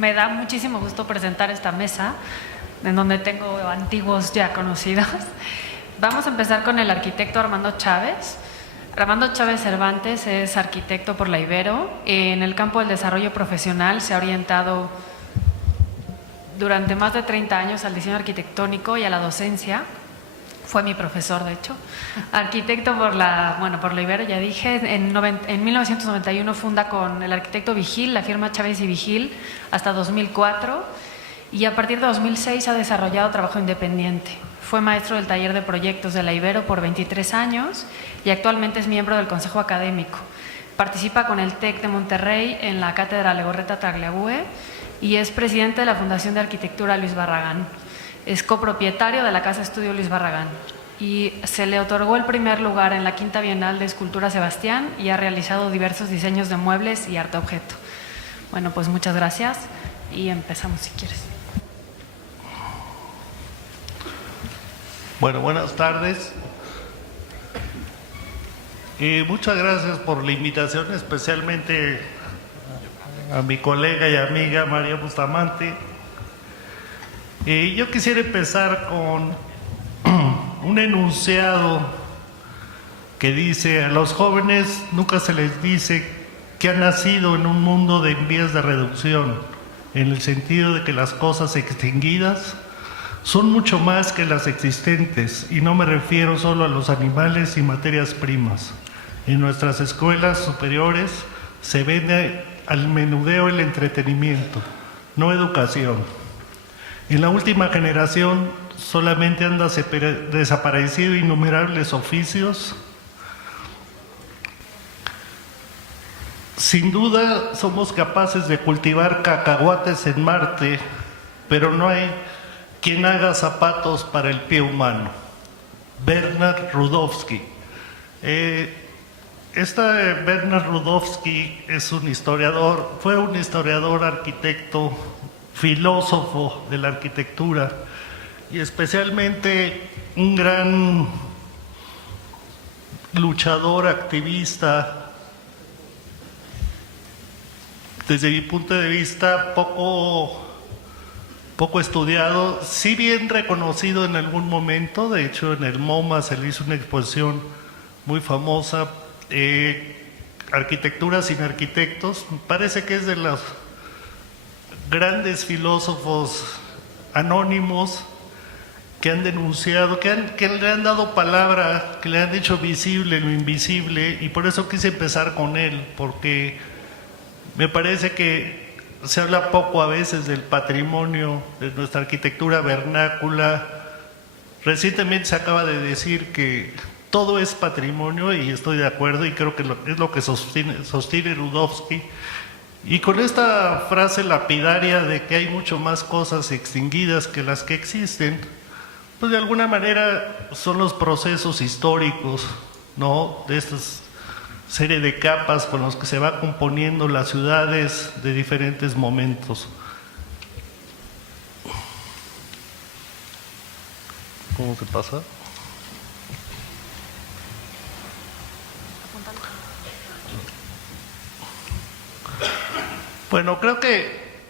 Me da muchísimo gusto presentar esta mesa, en donde tengo antiguos ya conocidos. Vamos a empezar con el arquitecto Armando Chávez. Armando Chávez Cervantes es arquitecto por la Ibero. En el campo del desarrollo profesional se ha orientado durante más de 30 años al diseño arquitectónico y a la docencia. Fue mi profesor, de hecho. Arquitecto por la Ibero, ya dije. En 1991 funda con el arquitecto Vigil, la firma Chávez y Vigil, hasta 2004. Y a partir de 2006 ha desarrollado trabajo independiente. Fue maestro del taller de proyectos de la Ibero por 23 años y actualmente es miembro del Consejo Académico. Participa con el TEC de Monterrey en la Cátedra Legorreta Tagliabue y es presidente de la Fundación de Arquitectura Luis Barragán. Es copropietario de la Casa Estudio Luis Barragán y se le otorgó el primer lugar en la Quinta Bienal de Escultura Sebastián y ha realizado diversos diseños de muebles y arte objeto. Bueno, pues muchas gracias y empezamos si quieres. Bueno, buenas tardes. Muchas gracias por la invitación, especialmente a mi colega y amiga María Bustamante. Yo quisiera empezar con un enunciado que dice: a los jóvenes nunca se les dice que han nacido en un mundo de vías de reducción, en el sentido de que las cosas extinguidas son mucho más que las existentes, y no me refiero solo a los animales y materias primas. En nuestras escuelas superiores se vende al menudeo el entretenimiento, no educación. En la última generación solamente han desaparecido innumerables oficios. Sin duda somos capaces de cultivar cacahuates en Marte, pero no hay quien haga zapatos para el pie humano. Bernard Rudowski. Bernard Rudowski es un historiador, fue un historiador, arquitecto, filósofo de la arquitectura y especialmente un gran luchador, activista, desde mi punto de vista poco estudiado, sí bien reconocido en algún momento. De hecho, en el MoMA se le hizo una exposición muy famosa, Arquitectura sin arquitectos. Me parece que es de los grandes filósofos anónimos que han denunciado, que le han dado palabra, que le han hecho visible lo invisible, y por eso quise empezar con él, porque me parece que se habla poco a veces del patrimonio de nuestra arquitectura vernácula. Recientemente se acaba de decir que todo es patrimonio, y estoy de acuerdo, y creo que es lo que sostiene Rudowski. Y con esta frase lapidaria de que hay mucho más cosas extinguidas que las que existen, pues de alguna manera son los procesos históricos, ¿no?, de estas serie de capas con los que se va componiendo las ciudades de diferentes momentos. ¿Cómo se pasa? Bueno, creo que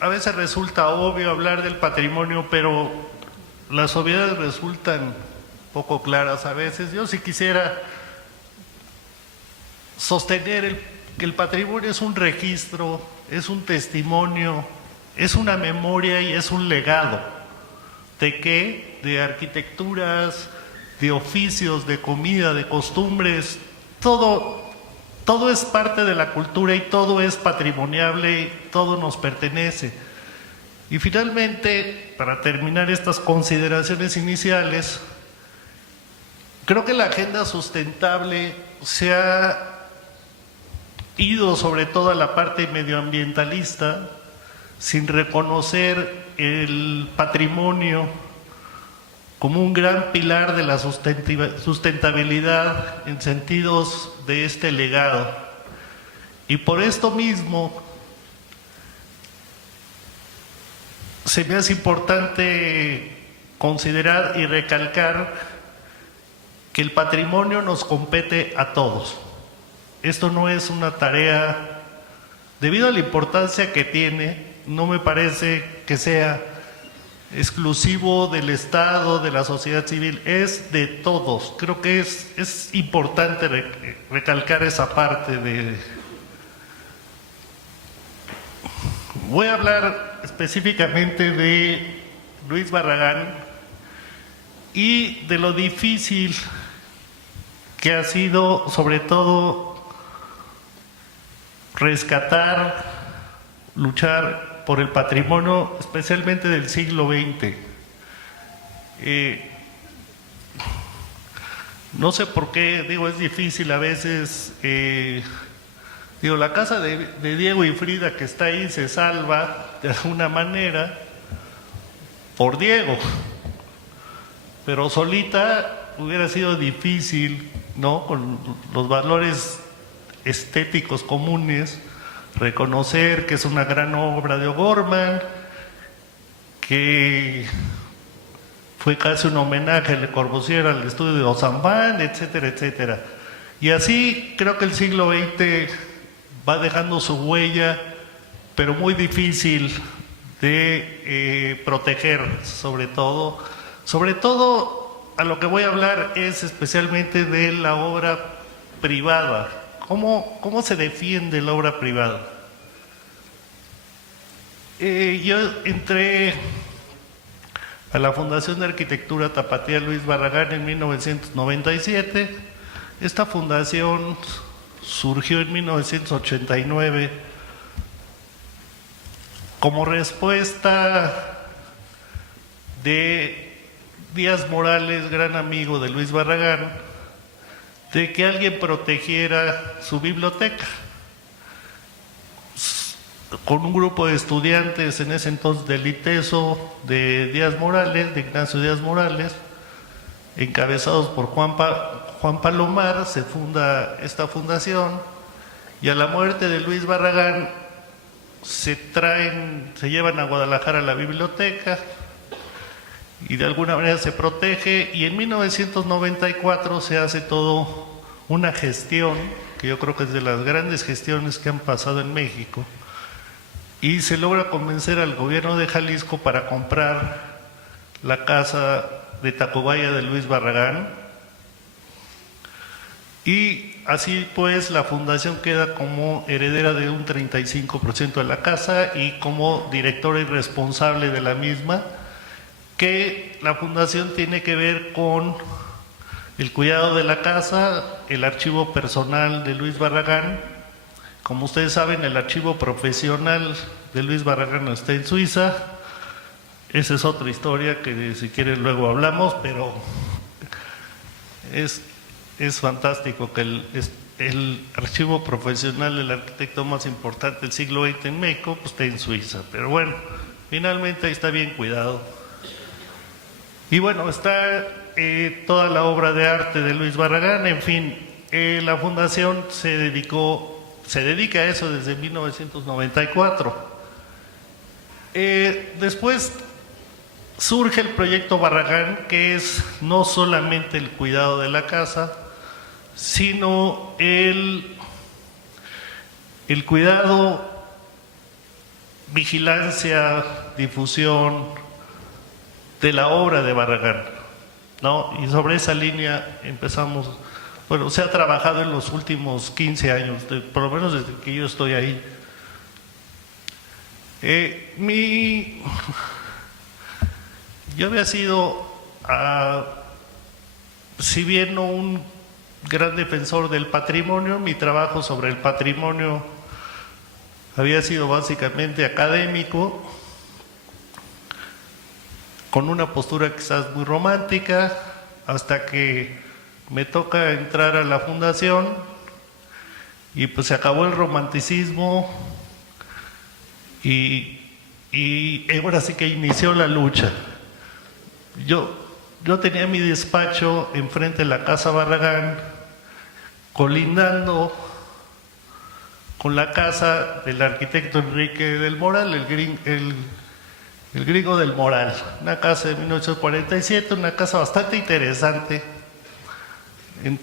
a veces resulta obvio hablar del patrimonio, pero las obviedades resultan poco claras a veces. Yo sí quisiera sostener que el patrimonio es un registro, es un testimonio, es una memoria y es un legado. ¿De qué? De arquitecturas, de oficios, de comida, de costumbres. Todo es parte de la cultura y todo es patrimoniable y todo nos pertenece. Y finalmente, para terminar estas consideraciones iniciales, creo que la agenda sustentable se ha ido sobre todo a la parte medioambientalista, sin reconocer el patrimonio como un gran pilar de la sustentabilidad en sentidos de este legado. Y por esto mismo se me hace importante considerar y recalcar que el patrimonio nos compete a todos. Esto no es una tarea, debido a la importancia que tiene, no me parece que sea exclusivo del Estado, de la sociedad civil, es de todos. Creo que es importante recalcar esa parte de... Voy a hablar específicamente de Luis Barragán y de lo difícil que ha sido, sobre todo, rescatar, luchar por el patrimonio, especialmente del siglo XX. No sé por qué, digo, es difícil a veces. Digo, la casa de Diego y Frida que está ahí se salva de alguna manera por Diego, pero solita hubiera sido difícil, ¿no? Con los valores estéticos comunes, reconocer que es una gran obra de O'Gorman, que fue casi un homenaje a Le Corbusier, al estudio de Ozanam, etcétera, etcétera. Y así creo que el siglo XX va dejando su huella, pero muy difícil de proteger, sobre todo. Sobre todo, a lo que voy a hablar es especialmente de la obra privada. ¿Cómo se defiende la obra privada? Yo entré a la Fundación de Arquitectura Tapatía Luis Barragán en 1997. Esta fundación surgió en 1989 como respuesta de Díaz Morales, gran amigo de Luis Barragán, de que alguien protegiera su biblioteca. Con un grupo de estudiantes en ese entonces del ITESO de Díaz Morales, de Ignacio Díaz Morales, encabezados por Juan Palomar, se funda esta fundación, y a la muerte de Luis Barragán se llevan a Guadalajara la biblioteca y de alguna manera se protege, y en 1994 se hace todo una gestión que yo creo que es de las grandes gestiones que han pasado en México, y se logra convencer al gobierno de Jalisco para comprar la casa de Tacubaya de Luis Barragán, y así pues la fundación queda como heredera de un 35% de la casa y como directora y responsable de la misma, que la fundación tiene que ver con el cuidado de la casa, el archivo personal de Luis Barragán. Como ustedes saben, el archivo profesional de Luis Barragán está en Suiza. Esa es otra historia que si quieren luego hablamos, pero es fantástico que el archivo profesional del arquitecto más importante del siglo XX en México pues, esté en Suiza. Pero bueno, finalmente ahí está bien cuidado. Y bueno, está toda la obra de arte de Luis Barragán. En fin, la fundación se dedica a eso desde 1994. Después surge el proyecto Barragán, que es no solamente el cuidado de la casa, sino el cuidado, vigilancia, difusión de la obra de Barragán, ¿no? Y sobre esa línea empezamos, bueno, se ha trabajado en los últimos 15 años, por lo menos desde que yo estoy ahí. Yo había sido, si bien no un gran defensor del patrimonio, mi trabajo sobre el patrimonio había sido básicamente académico, con una postura quizás muy romántica, hasta que me toca entrar a la fundación y pues se acabó el romanticismo y ahora sí que inició la lucha. Yo tenía mi despacho enfrente de la Casa Barragán, colindando con la casa del arquitecto Enrique del Moral, el gringo del Moral, una casa de 1947, una casa bastante interesante, en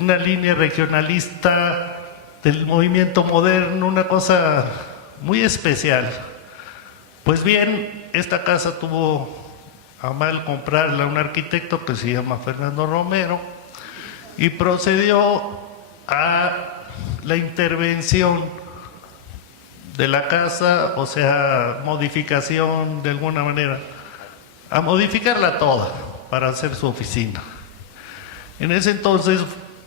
una línea regionalista del movimiento moderno, una cosa muy especial. Pues bien, esta casa tuvo a mal comprarla a un arquitecto que se llama Fernando Romero y procedió a la intervención de la casa, o sea, modificación de alguna manera, a modificarla toda para hacer su oficina. En ese entonces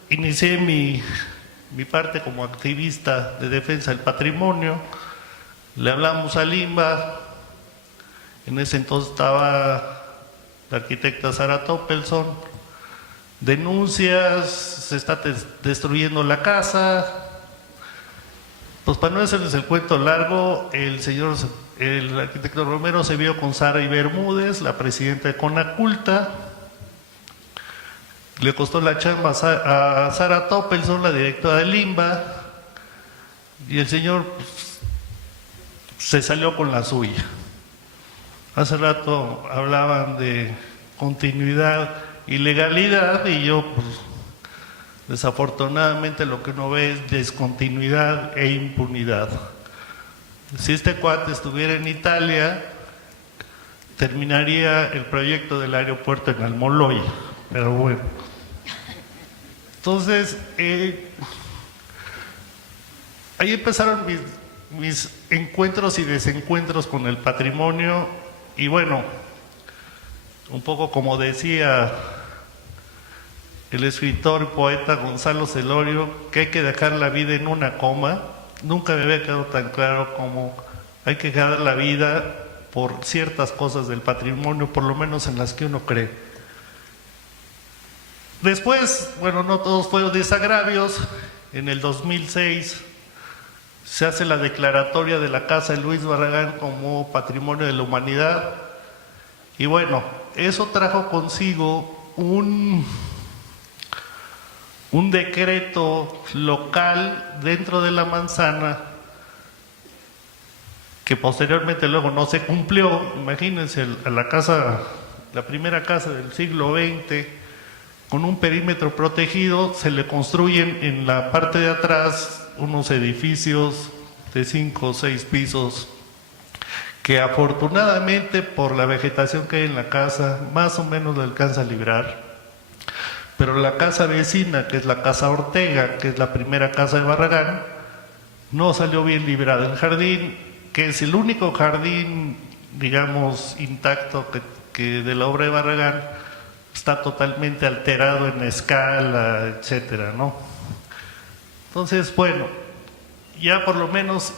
inicié mi parte como activista de defensa del patrimonio. Le hablamos a Limba. En ese entonces estaba la arquitecta Sara Toppelson. Denuncias, se está destruyendo la casa. Pues para no hacerles el cuento largo, el arquitecto Romero se vio con Sara y Bermúdez, la presidenta de Conaculta. Le costó la chamba a Sara Toppelson, la directora de Limba, y el señor pues, se salió con la suya. Hace rato hablaban de continuidad y legalidad, y yo pues, desafortunadamente lo que uno ve es discontinuidad e impunidad. Si este cuate estuviera en Italia, terminaría el proyecto del aeropuerto en Almoloya, pero bueno. Entonces, ahí empezaron mis encuentros y desencuentros con el patrimonio, y bueno, un poco como decía el escritor y poeta Gonzalo Celorio, que hay que dejar la vida en una coma. Nunca me había quedado tan claro como hay que dejar la vida por ciertas cosas del patrimonio, por lo menos en las que uno cree. Después, bueno, no todos fueron desagravios. En el 2006 se hace la declaratoria de la casa de Luis Barragán como Patrimonio de la Humanidad, y bueno, eso trajo consigo un decreto local dentro de la manzana que posteriormente luego no se cumplió. Imagínense, a la casa, la primera casa del siglo XX, con un perímetro protegido, se le construyen en la parte de atrás unos edificios de 5 o 6 pisos que afortunadamente por la vegetación que hay en la casa más o menos le alcanza a librar. Pero la casa vecina, que es la casa Ortega, que es la primera casa de Barragán, no salió bien librada. El jardín, que es el único jardín, digamos, intacto que de la obra de Barragán, está totalmente alterado en escala, etcétera, ¿no? Entonces, bueno, ya por lo menos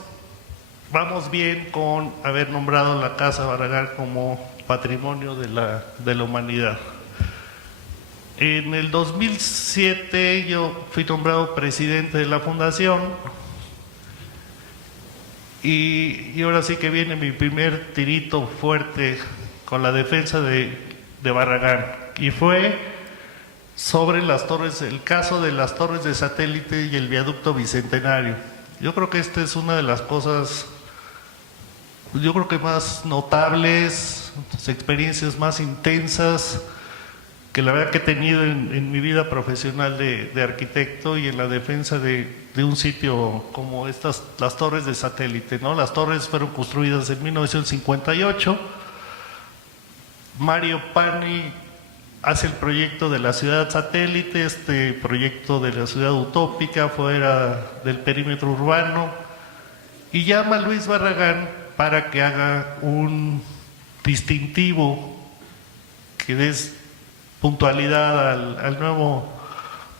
vamos bien con haber nombrado la casa Barragán como Patrimonio de la Humanidad. En el 2007 yo fui nombrado presidente de la fundación, y ahora sí que viene mi primer tirito fuerte con la defensa de Barragán, y fue sobre las torres, el caso de las torres de satélite y el viaducto bicentenario. Yo creo que esta es una de las cosas, yo creo que más notables, las experiencias más intensas que la verdad que he tenido en mi vida profesional de arquitecto, y en la defensa de un sitio como estas, las torres de satélite, ¿no? Las torres fueron construidas en 1958. Mario Pani hace el proyecto de la ciudad satélite, este proyecto de la ciudad utópica fuera del perímetro urbano, y llama a Luis Barragán para que haga un distintivo que des puntualidad al nuevo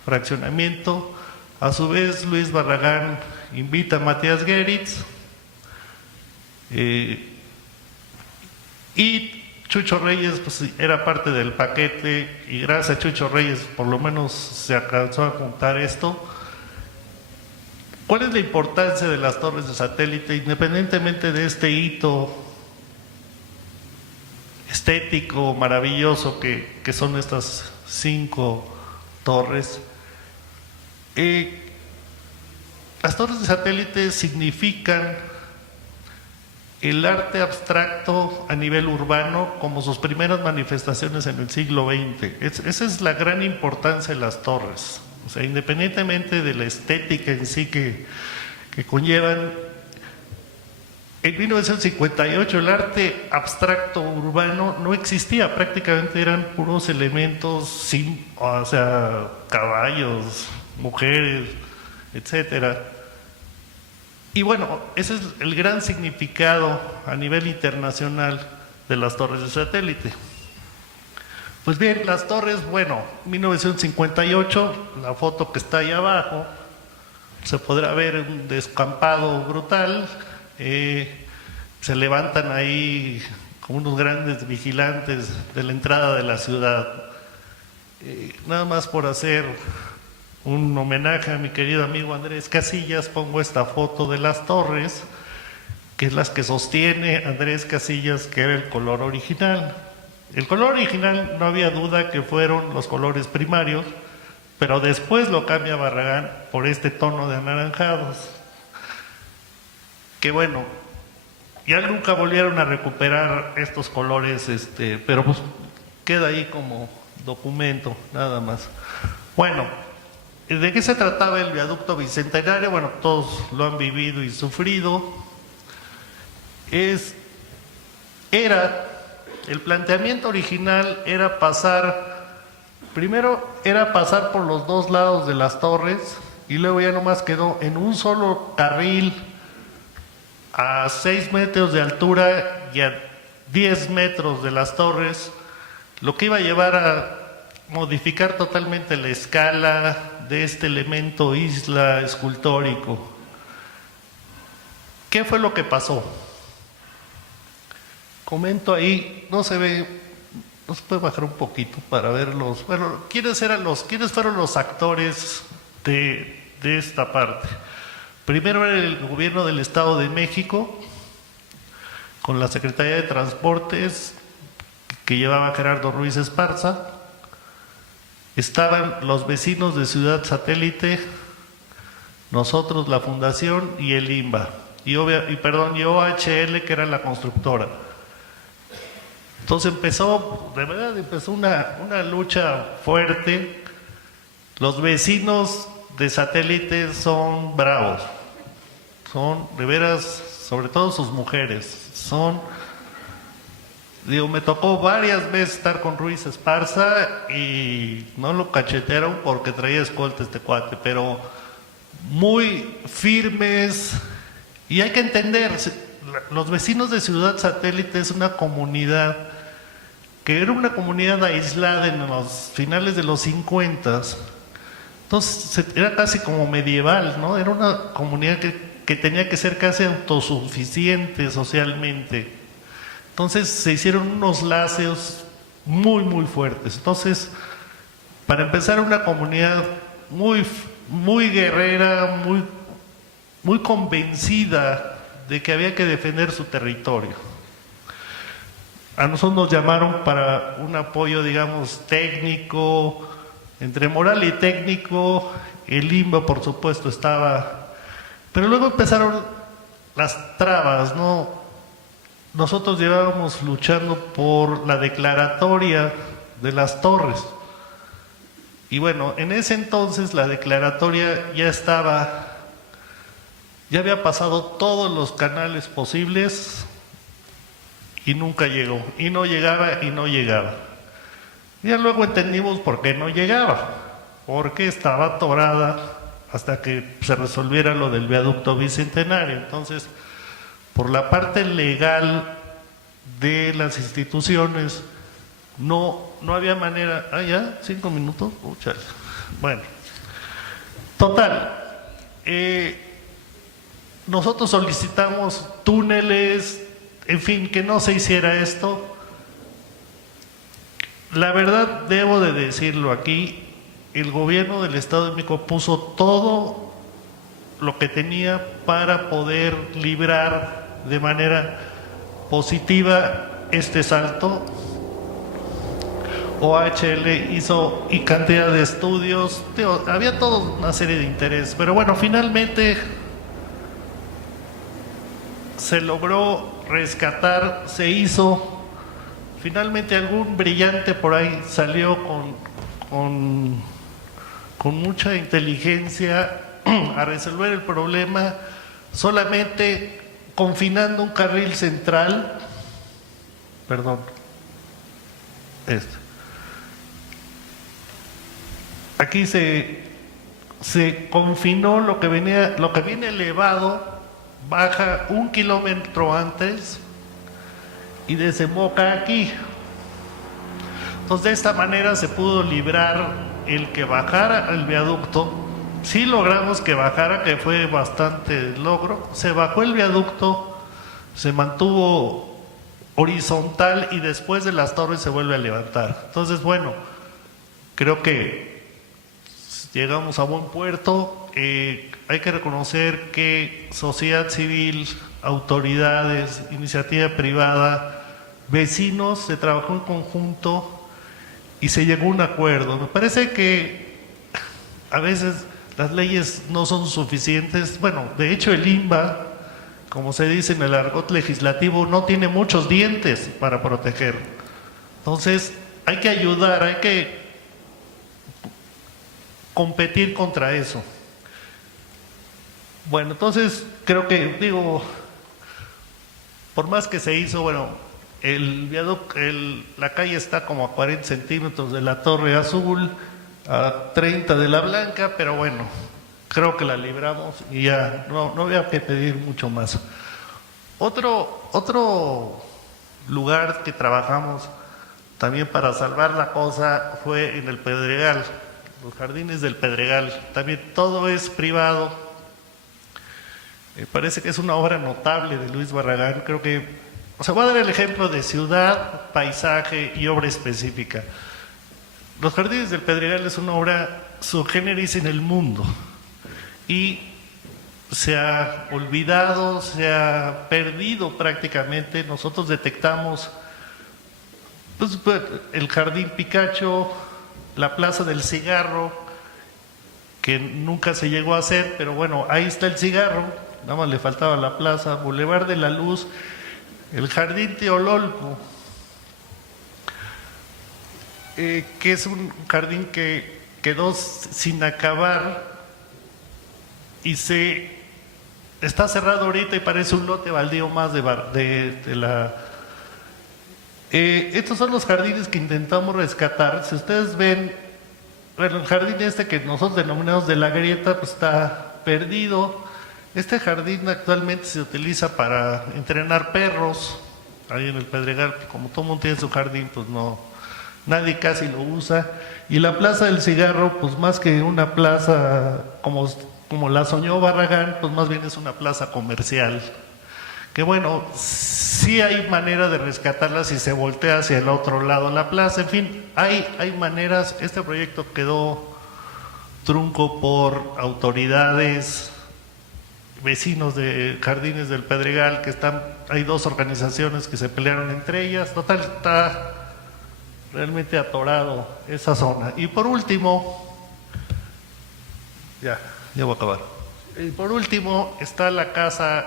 fraccionamiento. A su vez, Luis Barragán invita a Matías Geritz, y Chucho Reyes pues, era parte del paquete, y gracias a Chucho Reyes por lo menos se alcanzó a juntar esto. ¿Cuál es la importancia de las torres de satélite? Independientemente de este hito estético maravilloso que son estas 5 torres, las torres de satélite significan el arte abstracto a nivel urbano como sus primeras manifestaciones en el siglo XX. Esa es la gran importancia de las torres. O sea, independientemente de la estética en sí que conllevan, En 1958 el arte abstracto urbano no existía, prácticamente eran puros elementos, o sea, caballos, mujeres, etcétera. Y bueno, ese es el gran significado a nivel internacional de las torres de satélite. Pues bien, las torres, bueno, 1958, la foto que está ahí abajo, se podrá ver un descampado brutal. Se levantan ahí como unos grandes vigilantes de la entrada de la ciudad. Nada más por hacer un homenaje a mi querido amigo Andrés Casillas, pongo esta foto de las torres, que es las que sostiene Andrés Casillas, que era el color original. El color original no había duda que fueron los colores primarios, pero después lo cambia Barragán por este tono de anaranjados. Que bueno, ya nunca volvieron a recuperar estos colores, pero pues queda ahí como documento, nada más. Bueno, ¿de qué se trataba el viaducto bicentenario? Bueno, todos lo han vivido y sufrido. El planteamiento original era primero era pasar por los dos lados de las torres y luego ya nomás quedó en un solo carril a 6 metros de altura y a 10 metros de las torres, lo que iba a llevar a modificar totalmente la escala de este elemento isla escultórico. ¿Qué fue lo que pasó? Comento ahí, no se ve, no se puede bajar un poquito para verlos. Bueno, ¿quiénes fueron los actores de esta parte? Primero era el gobierno del Estado de México, con la Secretaría de Transportes, que llevaba Gerardo Ruiz Esparza. Estaban los vecinos de Ciudad Satélite, nosotros, la Fundación y el INBA, y OHL, que era la constructora. Entonces empezó una lucha fuerte. Los vecinos de Satélite son bravos, son de veras, sobre todo sus mujeres, me tocó varias veces estar con Ruiz Esparza y no lo cachetearon porque traía escolta este cuate, pero muy firmes. Y hay que entender, los vecinos de Ciudad Satélite es una comunidad que era una comunidad aislada en los finales de los 50. Entonces era casi como medieval, ¿no? Era una comunidad que tenía que ser casi autosuficiente socialmente. Entonces se hicieron unos lazos muy, muy fuertes. Entonces, para empezar, una comunidad muy, muy guerrera, muy, muy convencida de que había que defender su territorio. A nosotros nos llamaron para un apoyo, digamos, técnico, entre moral y técnico. El INBA, por supuesto, estaba, pero luego empezaron las trabas, ¿no? Nosotros llevábamos luchando por la declaratoria de las torres. Y bueno, en ese entonces la declaratoria ya había pasado todos los canales posibles y nunca llegó. Y no llegaba y no llegaba. Ya luego entendimos por qué no llegaba. Porque estaba atorada hasta que se resolviera lo del viaducto bicentenario. Entonces, por la parte legal de las instituciones, no había manera. ¿Ya? 5 minutos. Bueno, total. Nosotros solicitamos túneles, en fin, que no se hiciera esto. La verdad, debo de decirlo aquí, el gobierno del Estado de México puso todo lo que tenía para poder librar de manera positiva este salto. OHL hizo y cantidad de estudios, había toda una serie de interés, pero bueno, finalmente se logró rescatar, se hizo. Finalmente algún brillante por ahí salió con mucha inteligencia a resolver el problema, solamente confinando un carril central, perdón, aquí se confinó lo que viene elevado, baja 1 kilómetro antes y desemboca aquí. Entonces de esta manera se pudo librar el que bajara el viaducto. Sí logramos que bajara, que fue bastante logro. Se bajó el viaducto, se mantuvo horizontal y después de las torres se vuelve a levantar. Entonces, bueno, creo que llegamos a buen puerto. Hay que reconocer que sociedad civil, autoridades, iniciativa privada, vecinos, se trabajó en conjunto y se llegó a un acuerdo. Me parece que a veces las leyes no son suficientes. Bueno, de hecho el INBA, como se dice en el argot legislativo, no tiene muchos dientes para proteger. Entonces hay que ayudar, hay que competir contra eso. Bueno, entonces creo que, por más que se hizo, bueno, el viaducto, la calle está como a 40 centímetros de la Torre Azul, a 30 de la Blanca, pero bueno, creo que la libramos y ya no había que pedir mucho más. Otro lugar que trabajamos también para salvar la cosa fue en el Pedregal, los jardines del Pedregal. También todo es privado. Me parece que es una obra notable de Luis Barragán. Creo que, voy a dar el ejemplo de ciudad, paisaje y obra específica. Los jardines del Pedregal es una obra sui generis en el mundo y se ha olvidado, se ha perdido prácticamente. Nosotros detectamos el Jardín Picacho, la Plaza del Cigarro, que nunca se llegó a hacer, pero bueno, ahí está el cigarro, nada más le faltaba la plaza, Boulevard de la Luz, el Jardín Teololco, que es un jardín que quedó sin acabar y está cerrado ahorita y parece un lote baldío más de la... estos son los jardines que intentamos rescatar. Si ustedes ven, bueno, el jardín que nosotros denominamos de la Grieta, pues está perdido. Este jardín actualmente se utiliza para entrenar perros, ahí en el Pedregal, como todo mundo tiene su jardín, pues no, nadie casi lo usa. Y la Plaza del Cigarro, pues más que una plaza como la soñó Barragán, pues más bien es una plaza comercial. Que bueno, sí hay manera de rescatarla si se voltea hacia el otro lado la plaza. En fin, hay maneras. Este proyecto quedó trunco por autoridades, vecinos de Jardines del Pedregal, hay 2 organizaciones que se pelearon entre ellas. Total, está realmente atorado esa zona. Y por último, ya voy a acabar. Y por último está la casa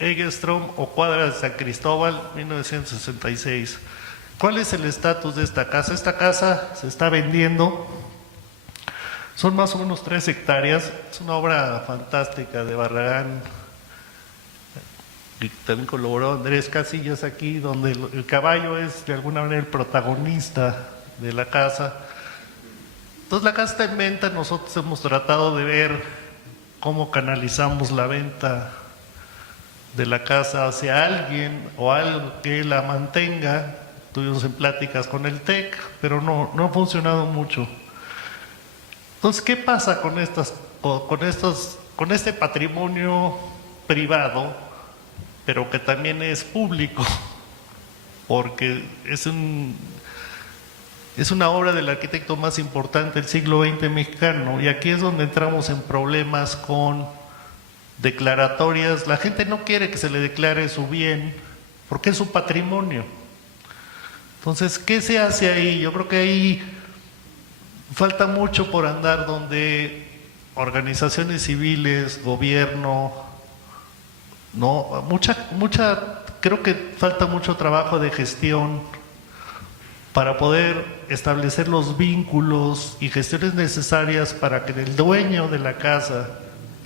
Egerstrom o Cuadra de San Cristóbal, 1966. ¿Cuál es el estatus de esta casa? Esta casa se está vendiendo. Son más o menos 3 hectáreas. Es una obra fantástica de Barragán. Y también colaboró Andrés Casillas aquí, donde el caballo es de alguna manera el protagonista de la casa. Entonces la casa está en venta. Nosotros hemos tratado de ver cómo canalizamos la venta de la casa hacia alguien o algo que la mantenga. Estuvimos en pláticas con el TEC, pero no ha funcionado mucho. Entonces, ¿qué pasa con este patrimonio privado, pero que también es público? Porque es una obra del arquitecto más importante del siglo XX mexicano, y aquí es donde entramos en problemas con declaratorias. La gente no quiere que se le declare su bien porque es su patrimonio. Entonces, ¿qué se hace ahí? Yo creo que ahí falta mucho por andar, donde organizaciones civiles, gobierno, creo que falta mucho trabajo de gestión para poder establecer los vínculos y gestiones necesarias para que el dueño de la casa,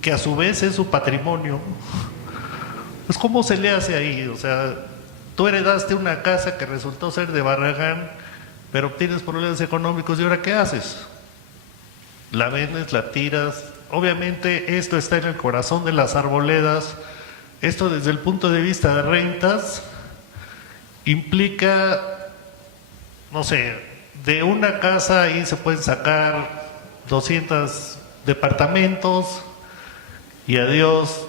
que a su vez es su patrimonio, pues ¿cómo se le hace ahí? O sea, tú heredaste una casa que resultó ser de Barragán, pero tienes problemas económicos, ¿y ahora qué haces? La vendes, la tiras. Obviamente esto está en el corazón de las arboledas. Esto desde el punto de vista de rentas implica, no sé, de una casa ahí se pueden sacar 200 departamentos y adiós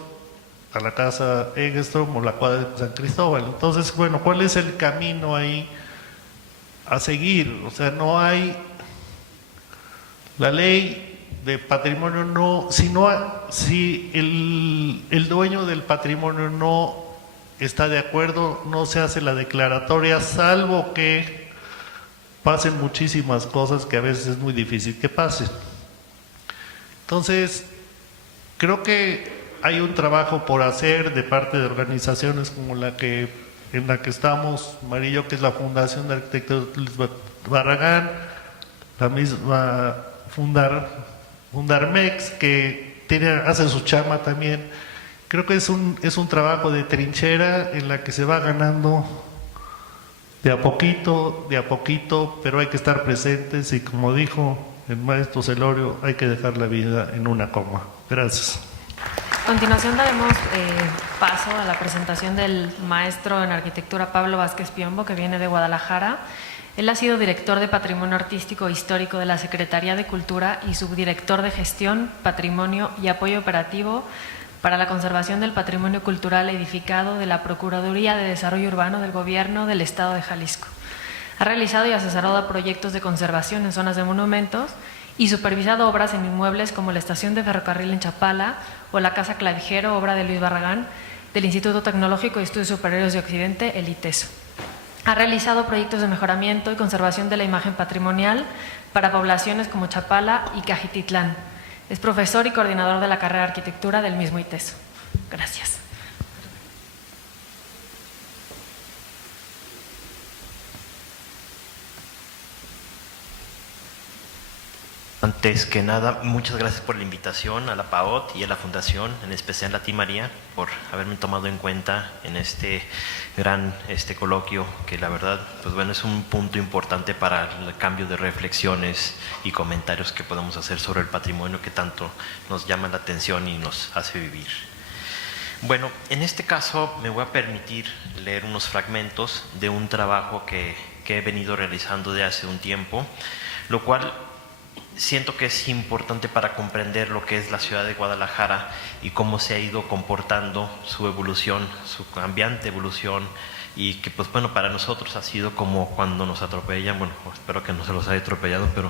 a la casa Egstrom o la cuadra de San Cristóbal. Entonces, bueno, ¿cuál es el camino ahí a seguir? O sea, no hay la ley de patrimonio, no, si el dueño del patrimonio no está de acuerdo, no se hace la declaratoria, salvo que pasen muchísimas cosas que a veces es muy difícil que pasen. Entonces, creo que hay un trabajo por hacer de parte de organizaciones como en la que estamos, Marillo, que es la Fundación de Arquitectos Barragán, la misma Fundarmex, que hace su chama también. Creo que es un trabajo de trinchera en la que se va ganando de a poquito, pero hay que estar presentes y, como dijo el maestro Celorio, hay que dejar la vida en una coma. Gracias. A continuación daremos paso a la presentación del maestro en arquitectura Pablo Vázquez Piombo, que viene de Guadalajara. Él ha sido director de Patrimonio Artístico e Histórico de la Secretaría de Cultura y subdirector de Gestión, Patrimonio y Apoyo Operativo para la Conservación del Patrimonio Cultural Edificado de la Procuraduría de Desarrollo Urbano del Gobierno del Estado de Jalisco. Ha realizado y asesorado proyectos de conservación en zonas de monumentos y supervisado obras en inmuebles como la estación de ferrocarril en Chapala o la Casa Clavijero, obra de Luis Barragán, del Instituto Tecnológico de Estudios Superiores de Occidente, el ITESO. Ha realizado proyectos de mejoramiento y conservación de la imagen patrimonial para poblaciones como Chapala y Cajititlán. Es profesor y coordinador de la carrera de arquitectura del mismo ITESO. Gracias. Antes que nada, muchas gracias por la invitación a la PAOT y a la Fundación, en especial a ti, María, por haberme tomado en cuenta en este gran coloquio, que la verdad, pues bueno, es un punto importante para el cambio de reflexiones y comentarios que podemos hacer sobre el patrimonio que tanto nos llama la atención y nos hace vivir. Bueno, en este caso me voy a permitir leer unos fragmentos de un trabajo que he venido realizando de hace un tiempo, lo cual siento que es importante para comprender lo que es la ciudad de Guadalajara y cómo se ha ido comportando su evolución, su cambiante evolución, y que pues bueno, para nosotros ha sido como cuando nos atropellan, bueno, espero que no se los haya atropellado, pero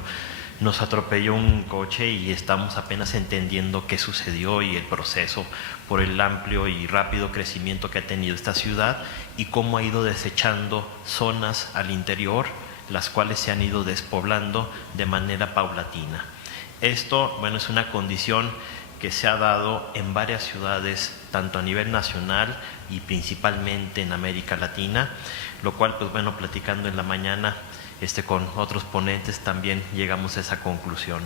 nos atropelló un coche y estamos apenas entendiendo qué sucedió y el proceso por el amplio y rápido crecimiento que ha tenido esta ciudad y cómo ha ido desechando zonas al interior, las cuales se han ido despoblando de manera paulatina. Esto, bueno, es una condición que se ha dado en varias ciudades, tanto a nivel nacional y principalmente en América Latina, lo cual, pues bueno, platicando en la mañana con otros ponentes también llegamos a esa conclusión.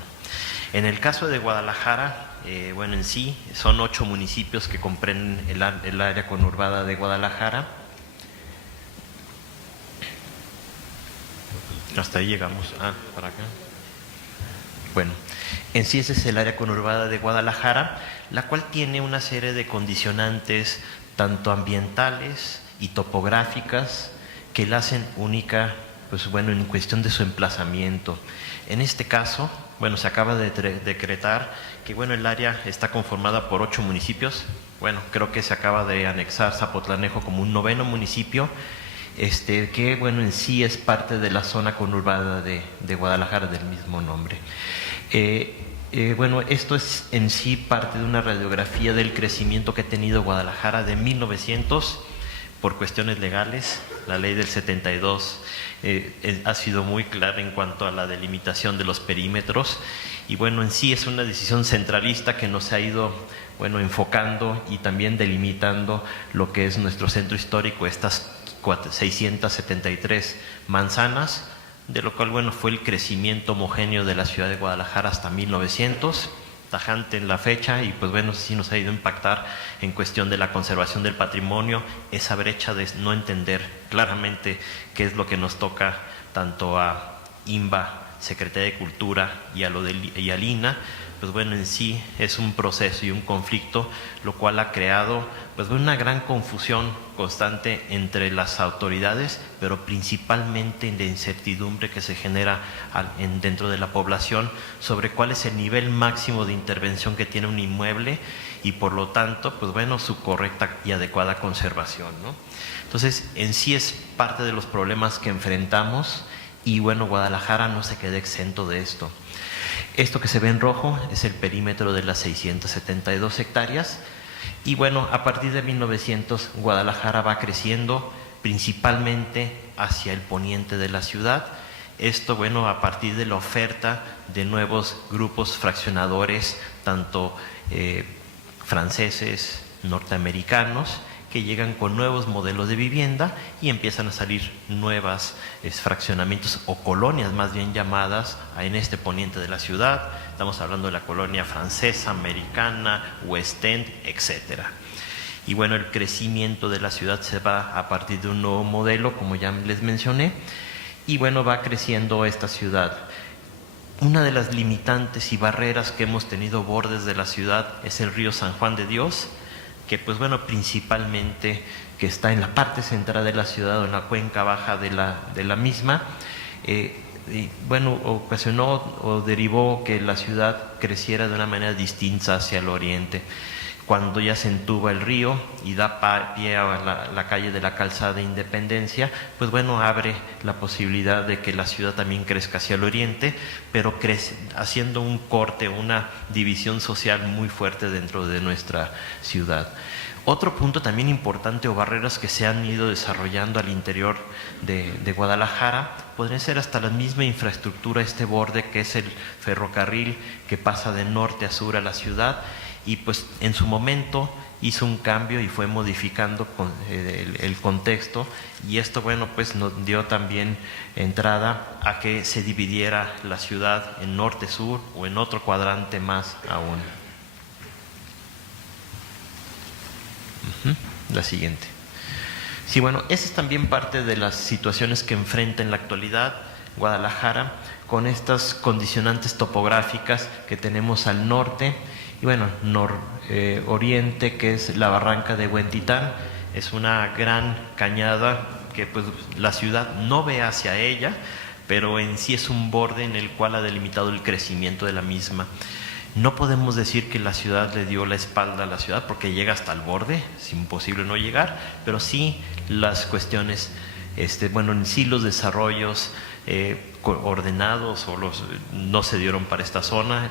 En el caso de Guadalajara, bueno, en sí son 8 municipios que comprenden el área conurbada de Guadalajara. Hasta ahí llegamos. Para acá. Bueno, en sí ese es el área conurbada de Guadalajara, la cual tiene una serie de condicionantes tanto ambientales y topográficas que la hacen única, pues bueno, en cuestión de su emplazamiento. En este caso, bueno, se acaba de decretar que bueno, el área está conformada por 8 municipios. Bueno, creo que se acaba de anexar Zapotlanejo como un 9º municipio, que bueno, en sí es parte de la zona conurbada de Guadalajara del mismo nombre. Bueno, esto es en sí parte de una radiografía del crecimiento que ha tenido Guadalajara de 1900 por cuestiones legales. La ley del 72 ha sido muy clara en cuanto a la delimitación de los perímetros y bueno, en sí es una decisión centralista que nos ha ido, bueno, enfocando y también delimitando lo que es nuestro centro histórico, estas 673 manzanas, de lo cual bueno, fue el crecimiento homogéneo de la ciudad de Guadalajara hasta 1900. tajante en la fecha y pues bueno, sí nos ha ido a impactar en cuestión de la conservación del patrimonio, esa brecha de no entender claramente qué es lo que nos toca tanto a INBA, Secretaría de Cultura y al INAH. Pues bueno, en sí es un proceso y un conflicto, lo cual ha creado pues una gran confusión constante entre las autoridades, pero principalmente la incertidumbre que se genera dentro de la población sobre cuál es el nivel máximo de intervención que tiene un inmueble y por lo tanto, pues bueno, su correcta y adecuada conservación, ¿no? Entonces, en sí es parte de los problemas que enfrentamos y bueno, Guadalajara no se queda exento de esto. Esto que se ve en rojo es el perímetro de las 672 hectáreas y bueno, a partir de 1900 Guadalajara va creciendo principalmente hacia el poniente de la ciudad. Esto, bueno, a partir de la oferta de nuevos grupos fraccionadores, tanto franceses, norteamericanos, que llegan con nuevos modelos de vivienda y empiezan a salir nuevas fraccionamientos o colonias más bien llamadas en este poniente de la ciudad. Estamos hablando de la colonia francesa, americana, West End, etcétera. Y bueno, el crecimiento de la ciudad se va a partir de un nuevo modelo, como ya les mencioné, y bueno, va creciendo esta ciudad. Una de las limitantes y barreras que hemos tenido bordes de la ciudad es el río San Juan de Dios, que pues bueno, principalmente que está en la parte central de la ciudad o en la cuenca baja de la misma, y bueno, ocasionó o derivó que la ciudad creciera de una manera distinta hacia el oriente. Cuando ya se entuba el río y da pie a la calle de la Calzada de Independencia, pues bueno, abre la posibilidad de que la ciudad también crezca hacia el oriente, pero crece, haciendo un corte, una división social muy fuerte dentro de nuestra ciudad. Otro punto también importante o barreras que se han ido desarrollando al interior de Guadalajara podría ser hasta la misma infraestructura, este borde que es el ferrocarril que pasa de norte a sur a la ciudad, y pues en su momento hizo un cambio y fue modificando el contexto, y esto bueno pues nos dio también entrada a que se dividiera la ciudad en norte-sur o en otro cuadrante más aún. La siguiente. Sí, bueno, esa es también parte de las situaciones que enfrenta en la actualidad Guadalajara, con estas condicionantes topográficas que tenemos al norte y bueno, oriente, que es la barranca de Huentitán. Es una gran cañada que pues la ciudad no ve hacia ella, pero en sí es un borde en el cual ha delimitado el crecimiento de la misma. No podemos decir que la ciudad le dio la espalda a la ciudad porque llega hasta el borde, es imposible no llegar, pero sí las cuestiones, bueno, en sí los desarrollos ordenados o no se dieron para esta zona.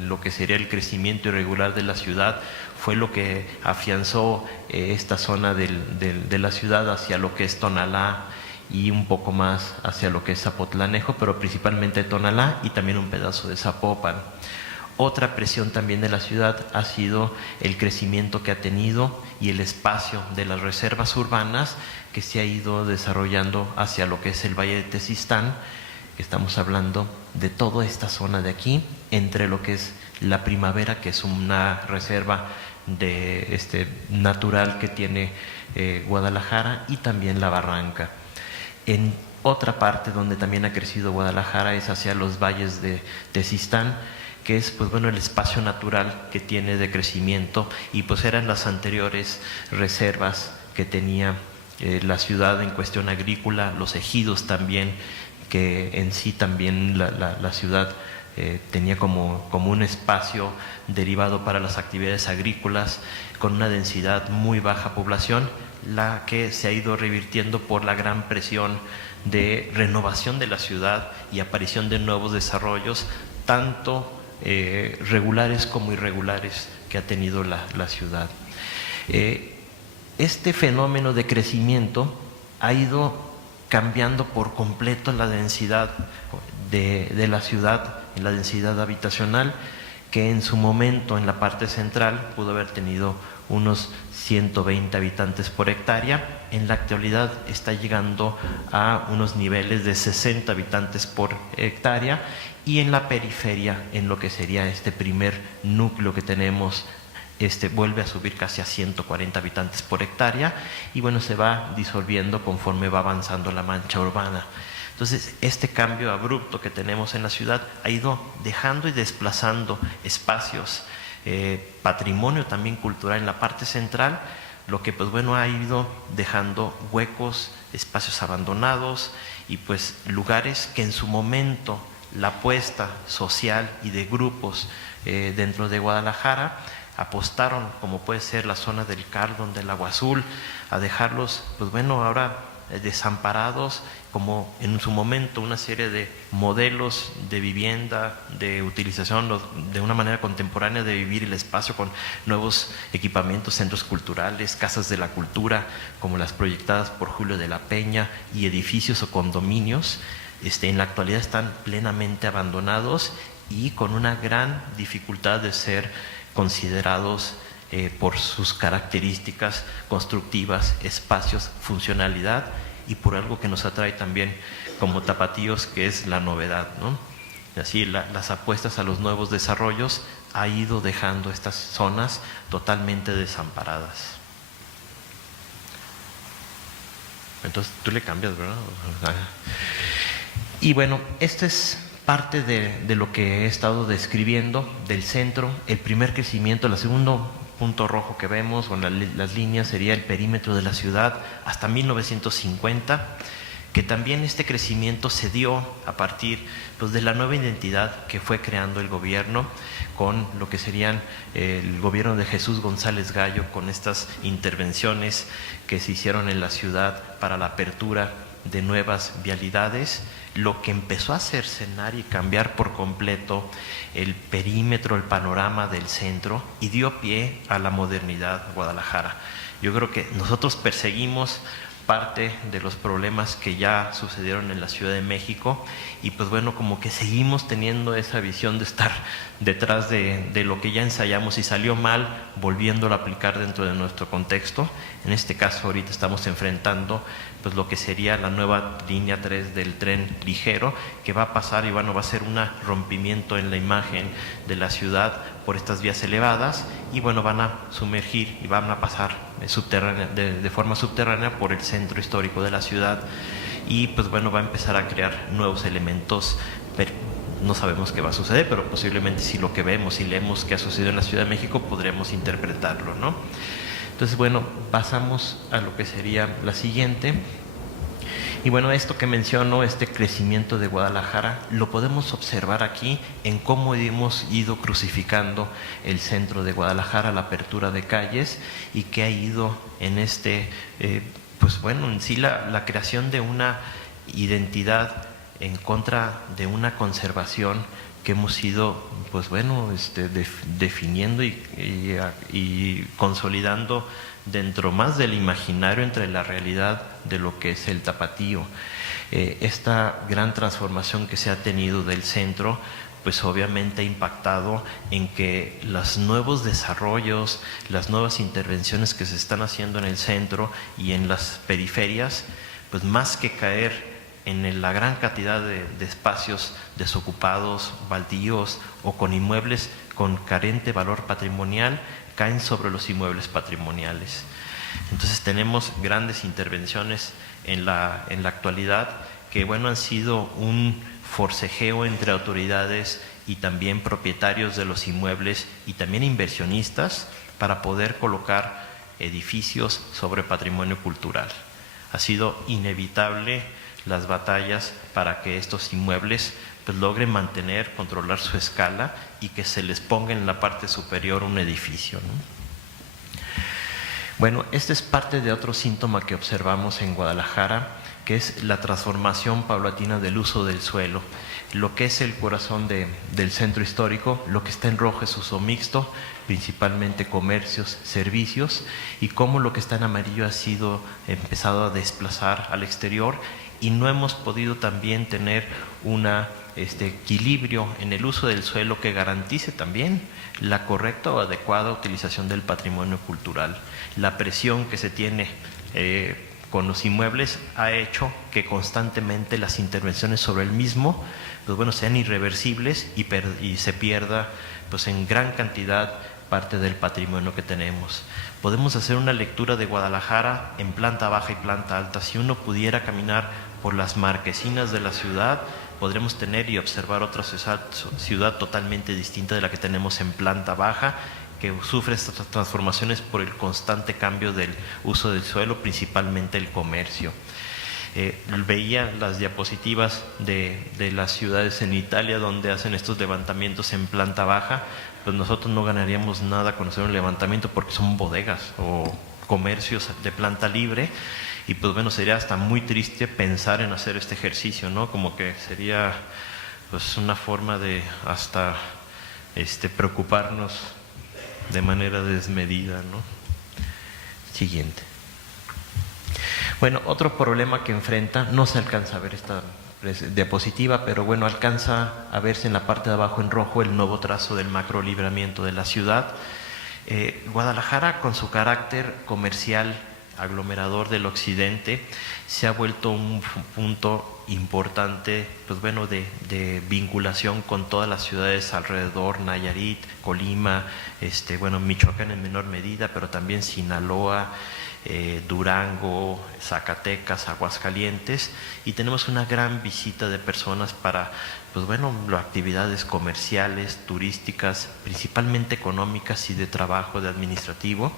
Lo que sería el crecimiento irregular de la ciudad fue lo que afianzó esta zona de la ciudad hacia lo que es Tonalá y un poco más hacia lo que es Zapotlanejo, pero principalmente Tonalá y también un pedazo de Zapopan. Otra presión también de la ciudad ha sido el crecimiento que ha tenido y el espacio de las reservas urbanas que se ha ido desarrollando hacia lo que es el Valle de Tezistán. Estamos hablando de toda esta zona de aquí, entre lo que es la Primavera, que es una reserva natural que tiene Guadalajara, y también la Barranca. En otra parte donde también ha crecido Guadalajara es hacia los valles de Tezistán, que es pues bueno el espacio natural que tiene de crecimiento, y pues eran las anteriores reservas que tenía la ciudad en cuestión agrícola, los ejidos también, que en sí también la ciudad tenía como un espacio derivado para las actividades agrícolas, con una densidad muy baja población, la que se ha ido revirtiendo por la gran presión de renovación de la ciudad y aparición de nuevos desarrollos, tanto regulares como irregulares, que ha tenido la ciudad. Este fenómeno de crecimiento ha ido cambiando por completo la densidad de la ciudad, en la densidad habitacional, que en su momento en la parte central pudo haber tenido unos 120 habitantes por hectárea. En la actualidad está llegando a unos niveles de 60 habitantes por hectárea, y en la periferia, en lo que sería este primer núcleo que tenemos, vuelve a subir casi a 140 habitantes por hectárea, y bueno, se va disolviendo conforme va avanzando la mancha urbana. Entonces, este cambio abrupto que tenemos en la ciudad ha ido dejando y desplazando espacios, patrimonio también cultural en la parte central, lo que pues bueno ha ido dejando huecos, espacios abandonados y pues lugares que en su momento la apuesta social y de grupos dentro de Guadalajara apostaron, como puede ser la zona del Cardón, del Agua Azul, a dejarlos pues bueno ahora desamparados, como en su momento una serie de modelos de vivienda, de utilización de una manera contemporánea de vivir el espacio con nuevos equipamientos, centros culturales, casas de la cultura, como las proyectadas por Julio de la Peña, y edificios o condominios. En la actualidad están plenamente abandonados y con una gran dificultad de ser considerados por sus características constructivas, espacios, funcionalidad, y por algo que nos atrae también como tapatíos, que es la novedad, ¿no? Así las apuestas a los nuevos desarrollos ha ido dejando estas zonas totalmente desamparadas. Entonces tú le cambias, ¿verdad? Y bueno, esta es parte de lo que he estado describiendo del centro. El primer crecimiento, el segundo punto rojo que vemos con las líneas sería el perímetro de la ciudad hasta 1950, que también este crecimiento se dio a partir pues, de la nueva identidad que fue creando el gobierno, con lo que serían el gobierno de Jesús González Gallo, con estas intervenciones que se hicieron en la ciudad para la apertura de nuevas vialidades, lo que empezó a cercenar y cambiar por completo el perímetro, el panorama del centro, y dio pie a la modernidad Guadalajara. Yo creo que nosotros perseguimos parte de los problemas que ya sucedieron en la Ciudad de México, y pues bueno, como que seguimos teniendo esa visión de estar detrás de lo que ya ensayamos y salió mal, volviéndolo a aplicar dentro de nuestro contexto. En este caso ahorita estamos enfrentando pues lo que sería la nueva línea 3 del tren ligero, que va a pasar y bueno, va a ser un rompimiento en la imagen de la ciudad por estas vías elevadas, y bueno, van a sumergir y van a pasar de forma subterránea por el centro histórico de la ciudad, y pues bueno, va a empezar a crear nuevos elementos. Pero no sabemos qué va a suceder, pero posiblemente si lo que vemos y leemos que ha sucedido en la Ciudad de México podremos interpretarlo, ¿no? Entonces bueno, pasamos a lo que sería la siguiente. Y bueno, esto que menciono, este crecimiento de Guadalajara, lo podemos observar aquí en cómo hemos ido crucificando el centro de Guadalajara, la apertura de calles, y que ha ido en pues bueno, en sí la creación de una identidad en contra de una conservación que hemos ido, pues bueno, definiendo y consolidando dentro más del imaginario entre la realidad de lo que es el tapatío. Esta gran transformación que se ha tenido del centro, pues obviamente ha impactado en que los nuevos desarrollos, las nuevas intervenciones que se están haciendo en el centro y en las periferias, pues más que caer en la gran cantidad de espacios desocupados, baldíos o con inmuebles con carente valor patrimonial, caen sobre los inmuebles patrimoniales. Entonces tenemos grandes intervenciones en la actualidad que bueno, han sido un forcejeo entre autoridades y también propietarios de los inmuebles y también inversionistas para poder colocar edificios sobre patrimonio cultural. Ha sido inevitable las batallas para que estos inmuebles pues logren mantener, controlar su escala y que se les ponga en la parte superior un edificio, ¿no? Bueno, este es parte de otro síntoma que observamos en Guadalajara, que es la transformación paulatina del uso del suelo. Lo que es el corazón del centro histórico, lo que está en rojo es uso mixto, principalmente comercios, servicios, y cómo lo que está en amarillo ha sido empezado a desplazar al exterior, y no hemos podido también tener una equilibrio en el uso del suelo que garantice también la correcta o adecuada utilización del patrimonio cultural. La presión que se tiene con los inmuebles ha hecho que constantemente las intervenciones sobre el mismo pues bueno, sean irreversibles y se pierda pues en gran cantidad parte del patrimonio que tenemos. Podemos hacer una lectura de Guadalajara en planta baja y planta alta. Si uno pudiera caminar por las marquesinas de la ciudad, podremos tener y observar otra ciudad totalmente distinta de la que tenemos en planta baja, que sufre estas transformaciones por el constante cambio del uso del suelo, principalmente el comercio. Veía las diapositivas de las ciudades en Italia donde hacen estos levantamientos en planta baja. Pues nosotros no ganaríamos nada con hacer un levantamiento porque son bodegas o comercios de planta libre, y pues bueno, sería hasta muy triste pensar en hacer este ejercicio, ¿no? Como que sería pues una forma de hasta preocuparnos de manera desmedida, ¿no? Siguiente. Bueno, otro problema que enfrenta, no se alcanza a ver esta diapositiva, pero bueno, alcanza a verse en la parte de abajo en rojo el nuevo trazo del macrolibramiento de la ciudad. Guadalajara, con su carácter comercial aglomerador del occidente, se ha vuelto un punto importante pues bueno, de vinculación con todas las ciudades alrededor, Nayarit, Colima, bueno, Michoacán en menor medida, pero también Sinaloa, Durango, Zacatecas, Aguascalientes, y tenemos una gran visita de personas para pues bueno, actividades comerciales, turísticas, principalmente económicas y de trabajo, de administrativo,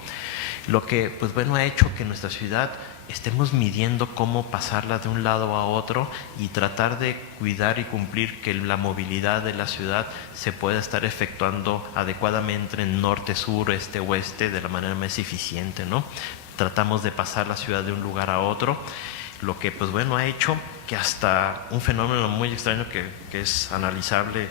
lo que pues bueno ha hecho que nuestra ciudad estemos midiendo cómo pasarla de un lado a otro y tratar de cuidar y cumplir que la movilidad de la ciudad se pueda estar efectuando adecuadamente en norte, sur, este, oeste, de la manera más eficiente, ¿no? Tratamos de pasar la ciudad de un lugar a otro, lo que pues bueno ha hecho que hasta un fenómeno muy extraño que es analizable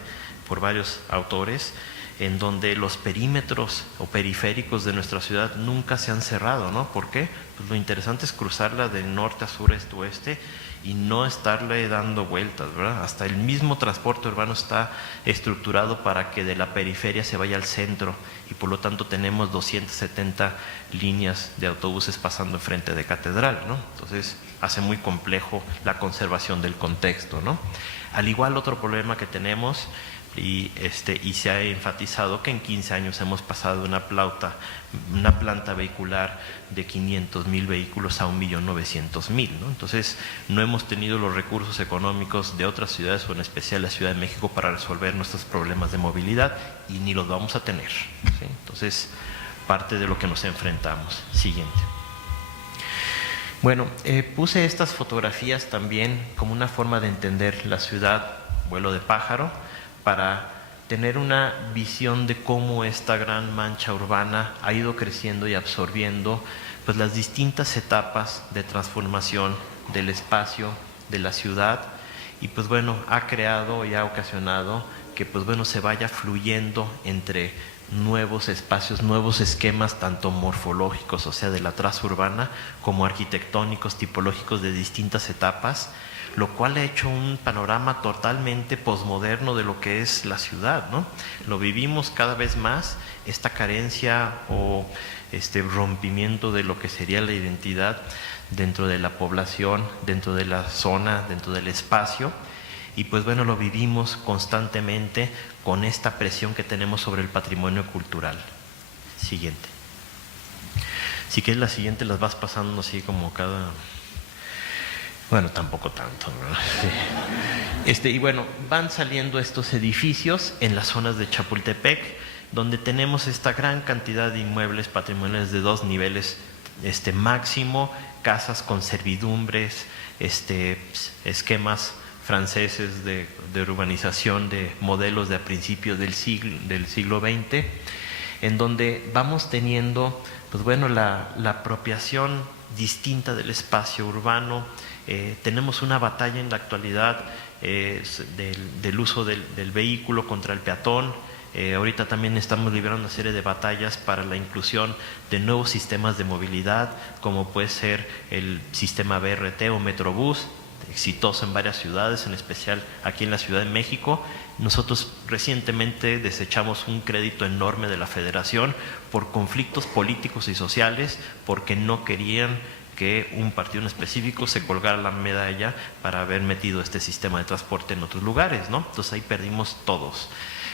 por varios autores, en donde los perímetros o periféricos de nuestra ciudad nunca se han cerrado, ¿no? ¿Por qué? Pues lo interesante es cruzarla de norte a sur, este, oeste, y no estarle dando vueltas, ¿verdad? Hasta el mismo transporte urbano está estructurado para que de la periferia se vaya al centro, y por lo tanto tenemos 270 líneas de autobuses pasando enfrente de Catedral, ¿no? Entonces hace muy complejo la conservación del contexto, ¿no? Al igual, otro problema que tenemos, y se ha enfatizado que en 15 años hemos pasado de una planta vehicular de 500,000 vehículos a 1,900,000, ¿no? Entonces no hemos tenido los recursos económicos de otras ciudades, o en especial la Ciudad de México, para resolver nuestros problemas de movilidad, y ni los vamos a tener, ¿sí? Entonces, parte de lo que nos enfrentamos. Siguiente. Bueno, puse estas fotografías también como una forma de entender la ciudad, vuelo de pájaro, para tener una visión de cómo esta gran mancha urbana ha ido creciendo y absorbiendo pues las distintas etapas de transformación del espacio de la ciudad, y pues bueno, ha creado y ha ocasionado que pues bueno, se vaya fluyendo entre nuevos espacios, nuevos esquemas, tanto morfológicos, o sea, de la traza urbana, como arquitectónicos, tipológicos, de distintas etapas, lo cual ha hecho un panorama totalmente posmoderno de lo que es la ciudad, ¿no? Lo vivimos cada vez más, esta carencia o rompimiento de lo que sería la identidad dentro de la población, dentro de la zona, dentro del espacio, y pues bueno, lo vivimos constantemente con esta presión que tenemos sobre el patrimonio cultural. Siguiente. Si quieres, la siguiente las vas pasando así como cada... Bueno, tampoco tanto, ¿verdad? Sí. Y bueno, van saliendo estos edificios en las zonas de Chapultepec, donde tenemos esta gran cantidad de inmuebles patrimoniales de 2 niveles máximo, casas con servidumbres, esquemas franceses de urbanización, de modelos de a principios del siglo XX, en donde vamos teniendo pues bueno, la apropiación distinta del espacio urbano. Tenemos una batalla en la actualidad del uso del vehículo contra el peatón. Ahorita también estamos librando una serie de batallas para la inclusión de nuevos sistemas de movilidad, como puede ser el sistema BRT o Metrobús, exitoso en varias ciudades, en especial aquí en la Ciudad de México. Nosotros recientemente desechamos un crédito enorme de la Federación por conflictos políticos y sociales, porque no querían que un partido en específico se colgara la medalla para haber metido este sistema de transporte en otros lugares, ¿no? Entonces ahí perdimos todos.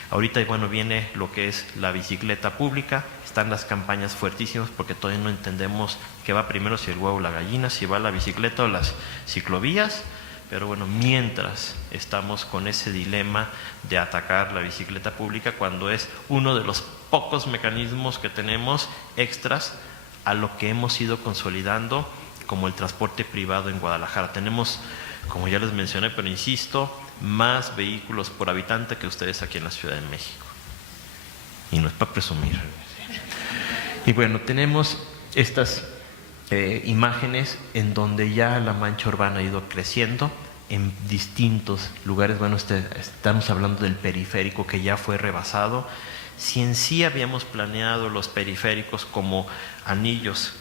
Ahorita, bueno, viene lo que es la bicicleta pública, están las campañas fuertísimas porque todavía no entendemos qué va primero, si el huevo o la gallina, si va la bicicleta o las ciclovías, pero bueno, mientras estamos con ese dilema de atacar la bicicleta pública cuando es uno de los pocos mecanismos que tenemos extras a lo que hemos ido consolidando como el transporte privado en Guadalajara. Tenemos, como ya les mencioné, pero insisto, más vehículos por habitante que ustedes aquí en la Ciudad de México. Y no es para presumir. Y bueno, tenemos estas imágenes en donde ya la mancha urbana ha ido creciendo en distintos lugares. Bueno, estamos hablando del periférico que ya fue rebasado. Si en sí habíamos planeado los periféricos como anillos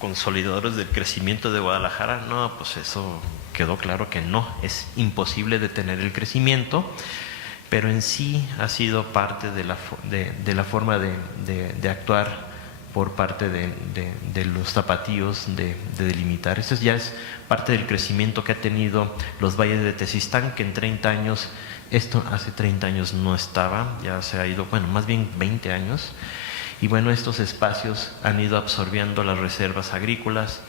consolidadores del crecimiento de Guadalajara, no, pues eso quedó claro que no, es imposible detener el crecimiento, pero en sí ha sido parte de la forma de actuar por parte de los tapatíos, de delimitar. Eso ya es parte del crecimiento que ha tenido los valles de Tezistán, que en 30 años, esto hace 30 años no estaba, ya se ha ido, bueno, más bien 20 años, y bueno, estos espacios han ido absorbiendo las reservas agrícolas.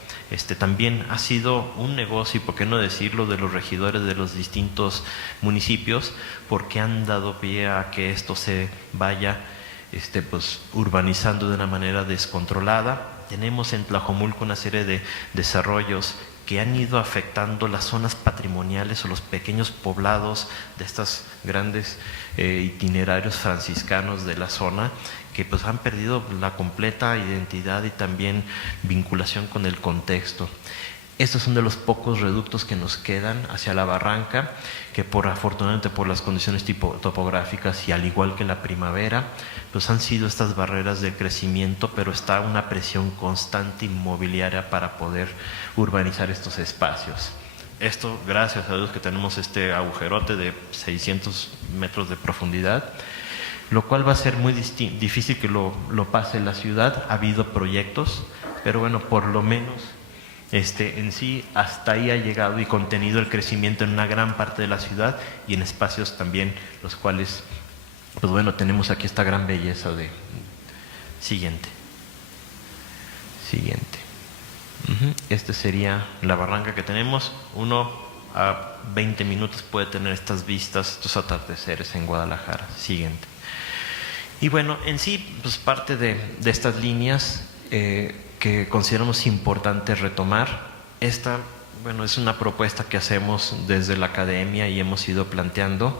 También ha sido un negocio, y por qué no decirlo, de los regidores de los distintos municipios, porque han dado pie a que esto se vaya pues, urbanizando de una manera descontrolada. Tenemos en Tlajomulco una serie de desarrollos que han ido afectando las zonas patrimoniales o los pequeños poblados de estos grandes itinerarios franciscanos de la zona, que pues han perdido la completa identidad y también vinculación con el contexto. Estos son de los pocos reductos que nos quedan hacia la barranca, que afortunadamente por las condiciones topográficas y al igual que la primavera, pues han sido estas barreras del crecimiento, pero está una presión constante inmobiliaria para poder urbanizar estos espacios. Esto, gracias a Dios que tenemos este agujerote de 600 metros de profundidad, lo cual va a ser muy difícil que lo pase la ciudad. Ha habido proyectos, pero bueno, por lo menos en sí hasta ahí ha llegado y contenido el crecimiento en una gran parte de la ciudad y en espacios también los cuales, pues bueno, tenemos aquí esta gran belleza de… Siguiente. Sería la barranca que tenemos. Uno a 20 minutos puede tener estas vistas, estos atardeceres en Guadalajara. Siguiente. Y bueno, en sí, pues parte de estas líneas que consideramos importante retomar. Esta, bueno, es una propuesta que hacemos desde la academia y hemos ido planteando.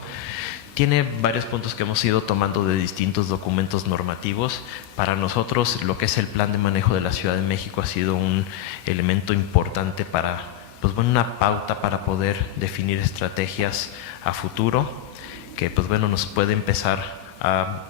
Tiene varios puntos que hemos ido tomando de distintos documentos normativos. Para nosotros, lo que es el plan de manejo de la Ciudad de México ha sido un elemento importante para, pues bueno, una pauta para poder definir estrategias a futuro, que pues bueno, nos puede empezar a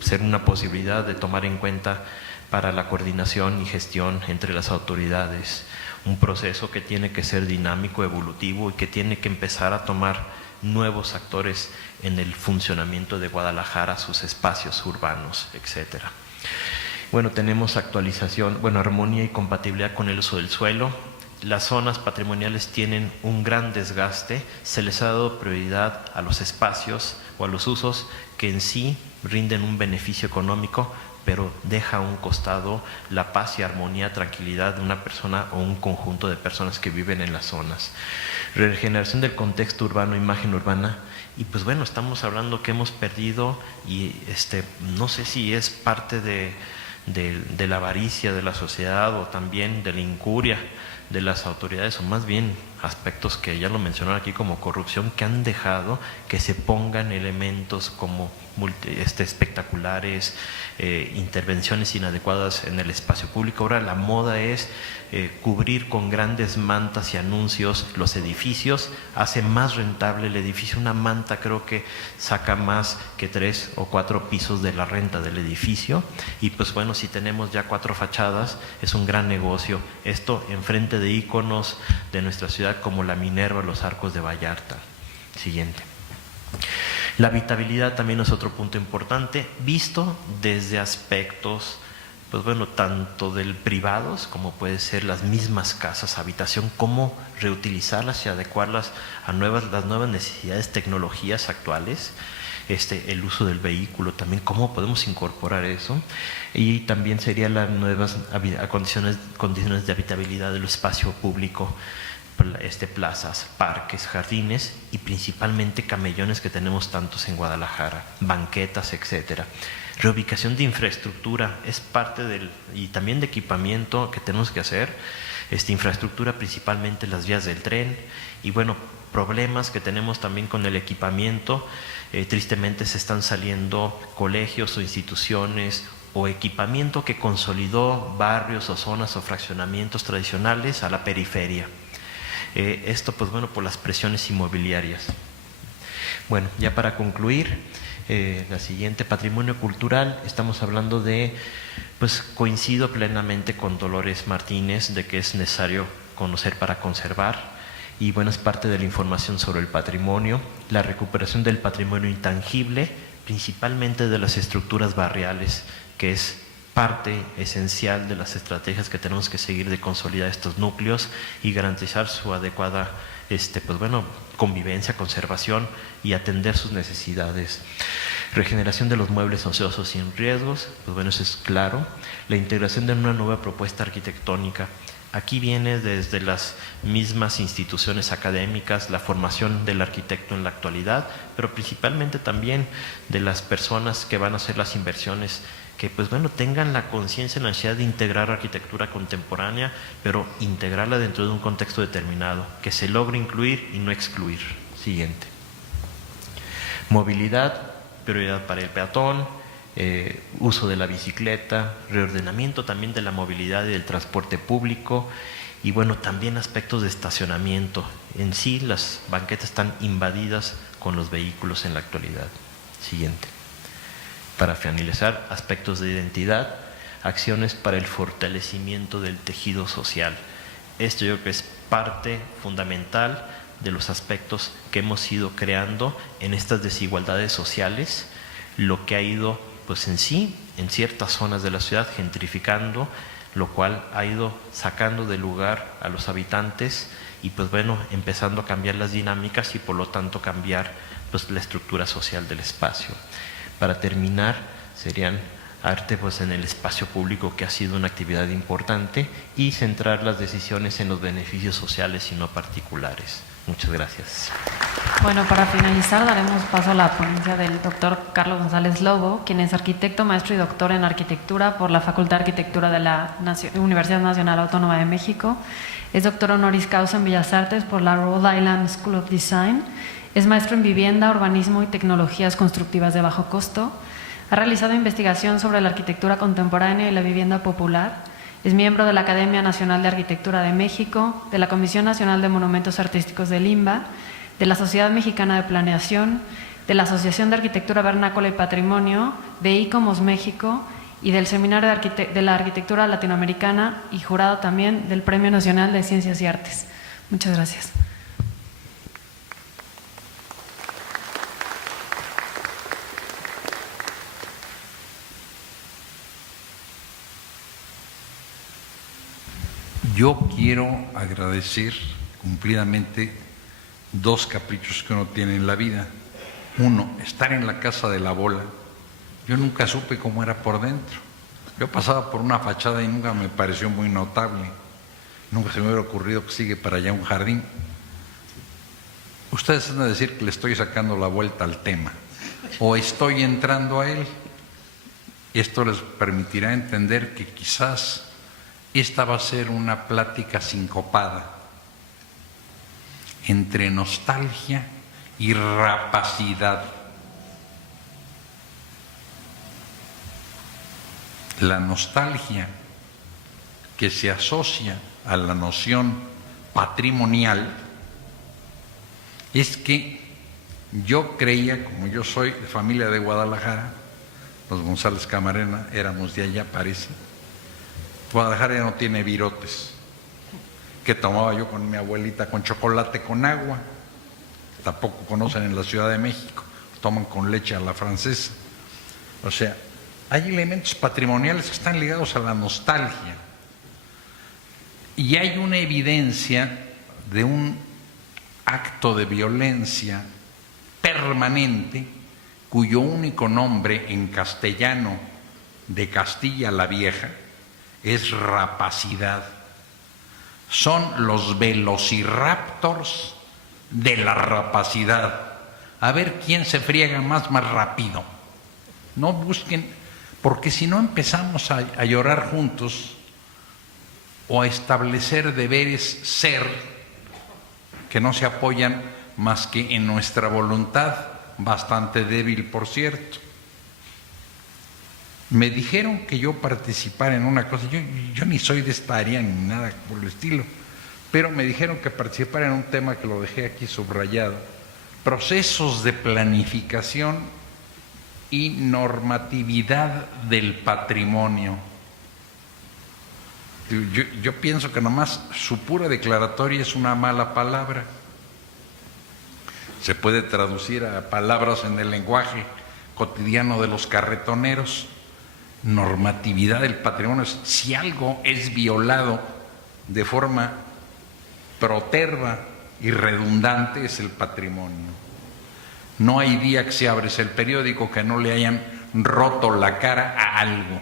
ser una posibilidad de tomar en cuenta para la coordinación y gestión entre las autoridades. Un proceso que tiene que ser dinámico, evolutivo y que tiene que empezar a tomar nuevos actores en el funcionamiento de Guadalajara, sus espacios urbanos, etcétera. Bueno, tenemos actualización, bueno, armonía y compatibilidad con el uso del suelo. Las zonas patrimoniales tienen un gran desgaste, se les ha dado prioridad a los espacios o a los usos que en sí rinden un beneficio económico, pero deja a un costado la paz y armonía, tranquilidad de una persona o un conjunto de personas que viven en las zonas. Regeneración del contexto urbano, imagen urbana, y pues bueno, estamos hablando que hemos perdido, y no sé si es parte de la avaricia de la sociedad o también de la incuria de las autoridades, o más bien aspectos que ya lo mencionaron aquí como corrupción, que han dejado que se pongan elementos como espectaculares, intervenciones inadecuadas en el espacio público. Ahora la moda es cubrir con grandes mantas y anuncios los edificios, hace más rentable el edificio. Una manta creo que saca más que 3 o 4 pisos de la renta del edificio, y pues bueno, si tenemos ya 4 fachadas es un gran negocio. Esto enfrente de íconos de nuestra ciudad ciudad como la Minerva, los Arcos de Vallarta. Siguiente. La habitabilidad también es otro punto importante, visto desde aspectos, pues bueno, tanto del privados como puede ser las mismas casas, habitación, cómo reutilizarlas y adecuarlas a las nuevas necesidades, tecnologías actuales, el uso del vehículo también, cómo podemos incorporar eso, y también serían las nuevas condiciones de habitabilidad del espacio público, plazas, parques, jardines y principalmente camellones que tenemos tantos en Guadalajara, banquetas, etcétera. Reubicación de infraestructura es parte y también de equipamiento que tenemos que hacer, infraestructura principalmente las vías del tren y bueno, problemas que tenemos también con el equipamiento. Tristemente se están saliendo colegios o instituciones o equipamiento que consolidó barrios o zonas o fraccionamientos tradicionales a la periferia. Esto pues bueno por las presiones inmobiliarias. Bueno, ya para concluir, la siguiente, patrimonio cultural, estamos hablando de, pues coincido plenamente con Dolores Martínez de que es necesario conocer para conservar y bueno, es parte de la información sobre el patrimonio, la recuperación del patrimonio intangible, principalmente de las estructuras barriales, que es parte esencial de las estrategias que tenemos que seguir de consolidar estos núcleos y garantizar su adecuada pues bueno, convivencia, conservación y atender sus necesidades. Regeneración de los muebles ociosos sin riesgos, pues bueno, eso es claro. La integración de una nueva propuesta arquitectónica. Aquí viene desde las mismas instituciones académicas, la formación del arquitecto en la actualidad, pero principalmente también de las personas que van a hacer las inversiones, que pues bueno, tengan la conciencia y la necesidad de integrar arquitectura contemporánea, pero integrarla dentro de un contexto determinado, que se logre incluir y no excluir. Siguiente. Movilidad, prioridad para el peatón, uso de la bicicleta, reordenamiento también de la movilidad y del transporte público y bueno, también aspectos de estacionamiento. En sí, las banquetas están invadidas con los vehículos en la actualidad. Siguiente. Para finalizar, aspectos de identidad, acciones para el fortalecimiento del tejido social. Esto yo creo que es parte fundamental de los aspectos que hemos ido creando en estas desigualdades sociales, lo que ha ido pues en sí, en ciertas zonas de la ciudad, gentrificando, lo cual ha ido sacando de lugar a los habitantes y pues bueno, empezando a cambiar las dinámicas y por lo tanto cambiar pues la estructura social del espacio. Para terminar, serían arte pues en el espacio público, que ha sido una actividad importante, y centrar las decisiones en los beneficios sociales y no particulares. Muchas gracias. Bueno, para finalizar daremos paso a la ponencia del doctor Carlos González Lobo, quien es arquitecto, maestro y doctor en arquitectura por la Facultad de Arquitectura de la Universidad Nacional Autónoma de México. Es doctor honoris causa en Bellas Artes por la Rhode Island School of Design. Es maestro en vivienda, urbanismo y tecnologías constructivas de bajo costo. Ha realizado investigación sobre la arquitectura contemporánea y la vivienda popular. Es miembro de la Academia Nacional de Arquitectura de México, de la Comisión Nacional de Monumentos Artísticos del INBA, de la Sociedad Mexicana de Planeación, de la Asociación de Arquitectura Vernácula y Patrimonio, de ICOMOS México y del Seminario de la Arquitectura Latinoamericana y jurado también del Premio Nacional de Ciencias y Artes. Muchas gracias. Yo quiero agradecer cumplidamente dos caprichos que uno tiene en la vida. Uno, estar en la casa de la bola. Yo nunca supe cómo era por dentro. Yo pasaba por una fachada y nunca me pareció muy notable. Nunca se me hubiera ocurrido que sigue para allá un jardín. Ustedes van a decir que le estoy sacando la vuelta al tema o estoy entrando a él. Esto les permitirá entender que quizás esta va a ser una plática sincopada entre nostalgia y rapacidad. La nostalgia, que se asocia a la noción patrimonial, es que yo creía, como yo soy de familia de Guadalajara, los González Camarena éramos de allá, parece. Guadalajara ya no tiene virotes. que tomaba yo con mi abuelita con chocolate con agua. Tampoco conocen en la Ciudad de México, toman con leche a la francesa. O sea, hay elementos patrimoniales que están ligados a la nostalgia. Y hay una evidencia de un acto de violencia permanente cuyo único nombre en castellano de Castilla la Vieja es rapacidad. Son los velociraptors de la rapacidad. A ver quién se friega más rápido. No busquen, porque si no empezamos a llorar juntos o a establecer deberes ser que no se apoyan más que en nuestra voluntad, bastante débil, por cierto. Me dijeron que yo participara en una cosa, yo ni soy de esta área ni nada por el estilo, pero me dijeron que participara en un tema que lo dejé aquí subrayado: procesos de planificación y normatividad del patrimonio. Yo pienso que nomás su pura declaratoria es una mala palabra. Se puede traducir a palabras en el lenguaje cotidiano de los carretoneros. Normatividad del patrimonio: si algo es violado de forma proterva y redundante, es el patrimonio. No hay día que se abres el periódico que no le hayan roto la cara a algo,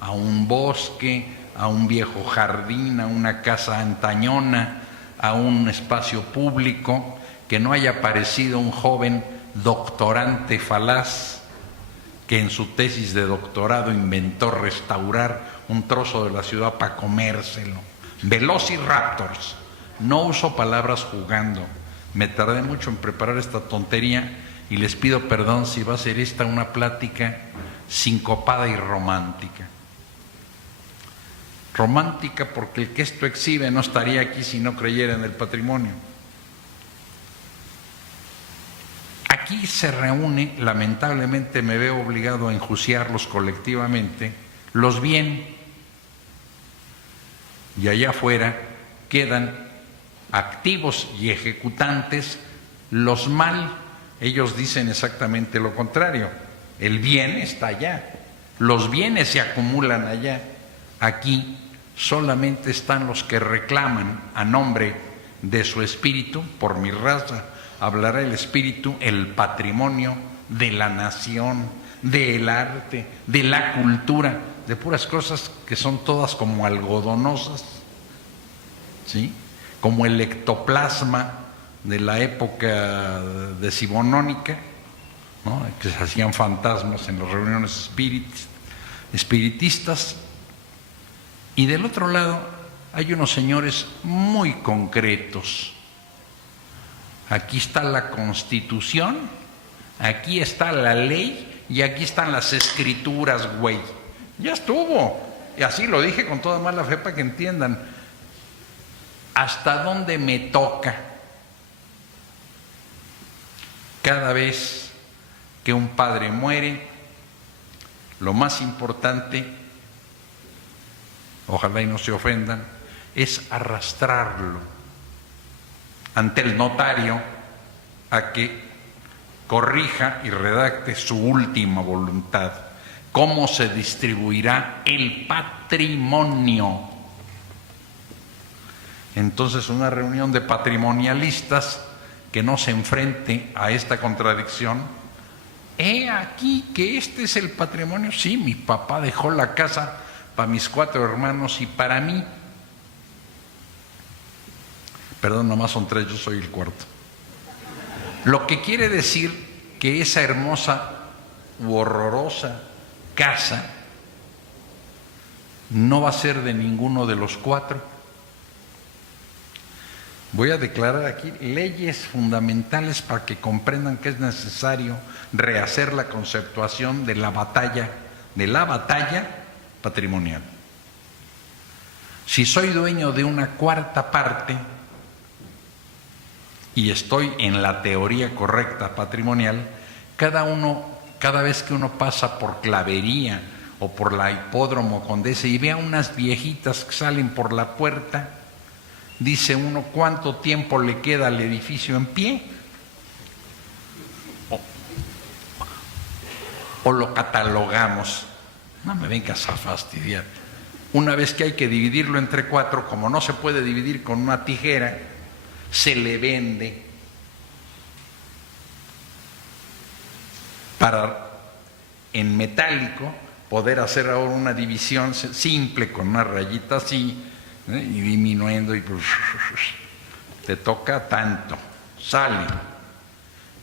a un bosque, a un viejo jardín, a una casa antañona, a un espacio público, que no haya aparecido un joven doctorante falaz que en su tesis de doctorado inventó restaurar un trozo de la ciudad para comérselo. Velociraptors. No uso palabras jugando. Me tardé mucho en preparar esta tontería y les pido perdón si va a ser esta una plática sincopada y romántica. Romántica porque el que esto exhibe no estaría aquí si no creyera en el patrimonio. Aquí se reúne, lamentablemente me veo obligado a enjuiciarlos colectivamente, los bien, y allá afuera quedan activos y ejecutantes los mal. Ellos dicen exactamente lo contrario: el bien está allá, los bienes se acumulan allá. Aquí solamente están los que reclaman a nombre de su espíritu. Por mi raza hablará el espíritu, el patrimonio de la nación, del arte, de la cultura, de puras cosas que son todas como algodonosas, ¿sí? Como el ectoplasma de la época decimonónica, ¿no? Que se hacían fantasmas en las reuniones espiritistas. Y del otro lado hay unos señores muy concretos. Aquí está la Constitución, aquí está la ley y aquí están las escrituras, güey. Ya estuvo. Y así lo dije con toda mala fe para que entiendan. ¿Hasta dónde me toca? Cada vez que un padre muere, lo más importante, ojalá y no se ofendan, es arrastrarlo ante el notario a que corrija y redacte su última voluntad. ¿Cómo se distribuirá el patrimonio? Entonces, una reunión de patrimonialistas que no se enfrente a esta contradicción. He aquí que este es el patrimonio. Sí, mi papá dejó la casa para mis 4 hermanos y para mí. Perdón, nomás son 3, yo soy el 4. Lo que quiere decir que esa hermosa u horrorosa casa no va a ser de ninguno de los 4. Voy a declarar aquí leyes fundamentales para que comprendan que es necesario rehacer la conceptuación de la batalla patrimonial. Si soy dueño de una 4ª parte y estoy en la teoría correcta patrimonial, cada vez que uno pasa por Clavería o por la Hipódromo Condesa y ve a unas viejitas que salen por la puerta, dice uno cuánto tiempo le queda al edificio en pie. O lo catalogamos. No me vengas a fastidiar. Una vez que hay que dividirlo entre 4, como no se puede dividir con una tijera, se le vende para, en metálico, poder hacer ahora una división simple con una rayita así, y disminuyendo, y pues, te toca tanto, sale.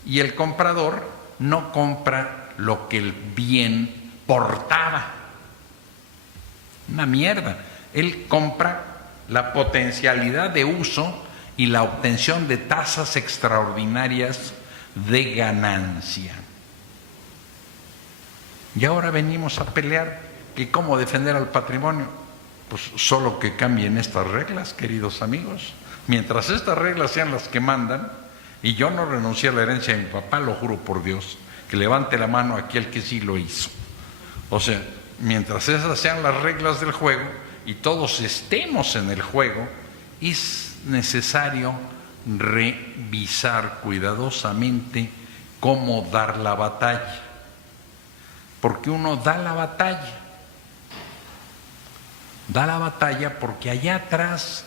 Y el comprador no compra lo que el bien portaba. Una mierda. Él compra la potencialidad de uso y la obtención de tasas extraordinarias de ganancia. Y ahora venimos a pelear que cómo defender al patrimonio. Pues solo que cambien estas reglas, queridos amigos. Mientras estas reglas sean las que mandan, y yo no renuncié a la herencia de mi papá, lo juro por Dios, que levante la mano aquel que sí lo hizo. O sea, mientras esas sean las reglas del juego y todos estemos en el juego, es necesario revisar cuidadosamente cómo dar la batalla. Porque uno da la batalla porque allá atrás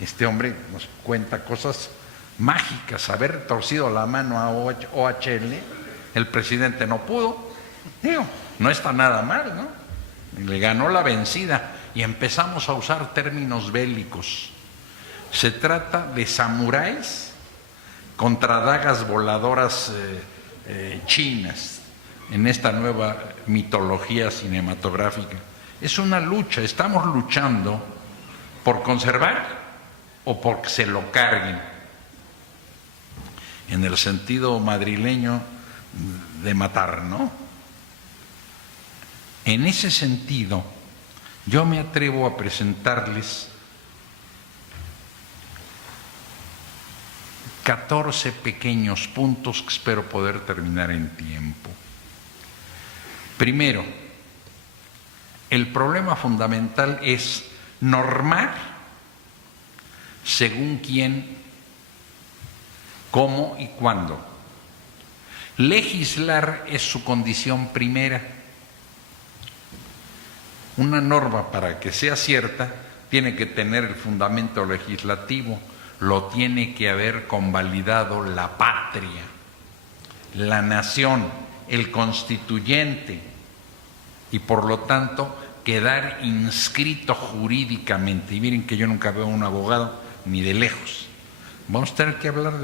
este hombre nos cuenta cosas mágicas. Haber torcido la mano a OHL, el presidente no pudo, digo, no está nada mal, ¿no? Le ganó la vencida y empezamos a usar términos bélicos. Se trata de samuráis contra dagas voladoras chinas en esta nueva mitología cinematográfica. Es una lucha, estamos luchando por conservar o porque se lo carguen. En el sentido madrileño de matar, ¿no? En ese sentido, yo me atrevo a presentarles 14 pequeños puntos que espero poder terminar en tiempo. Primero, el problema fundamental es normar según quién, cómo y cuándo. Legislar es su condición primera. Una norma, para que sea cierta, tiene que tener el fundamento legislativo, lo tiene que haber convalidado la patria, la nación, el constituyente, y por lo tanto quedar inscrito jurídicamente. Y miren que yo nunca veo a un abogado ni de lejos. Vamos a tener que hablar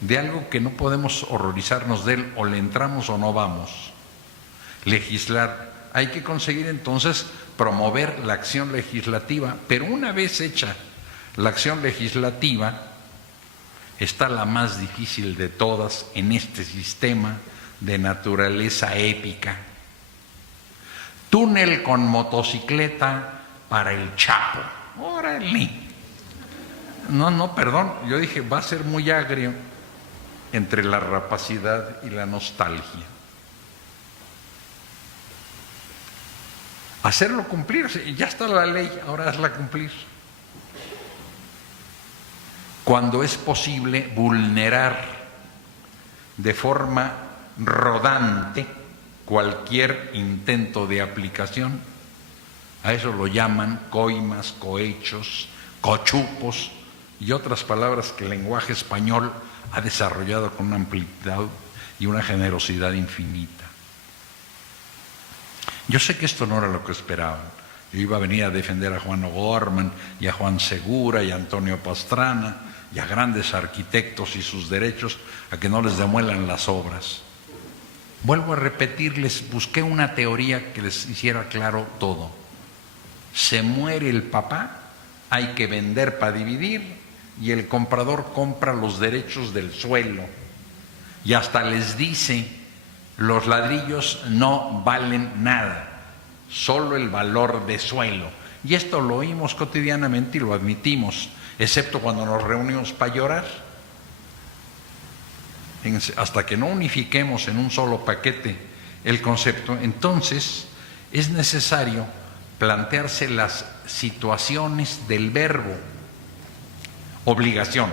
de algo que no podemos horrorizarnos de él, o le entramos o no vamos. Legislar. Hay que conseguir entonces promover la acción legislativa, pero una vez hecha la acción legislativa, está la más difícil de todas en este sistema de naturaleza épica. Túnel con motocicleta para el Chapo. ¡Órale! No, perdón, yo dije, va a ser muy agrio entre la rapacidad y la nostalgia. Hacerlo cumplir, ya está la ley, ahora hazla cumplir. Cuando es posible vulnerar de forma rodante cualquier intento de aplicación, a eso lo llaman coimas, cohechos, cochupos y otras palabras que el lenguaje español ha desarrollado con una amplitud y una generosidad infinita. Yo sé que esto no era lo que esperaban. Yo iba a venir a defender a Juan O'Gorman y a Juan Segura y a Antonio Pastrana y a grandes arquitectos y sus derechos, a que no les demuelan las obras. Vuelvo a repetirles, busqué una teoría que les hiciera claro todo. Se muere el papá, hay que vender para dividir, y el comprador compra los derechos del suelo. Y hasta les dice, los ladrillos no valen nada, solo el valor de suelo. Y esto lo oímos cotidianamente y lo admitimos, excepto cuando nos reunimos para llorar. Hasta que no unifiquemos en un solo paquete el concepto, entonces es necesario plantearse las situaciones del verbo. Obligación.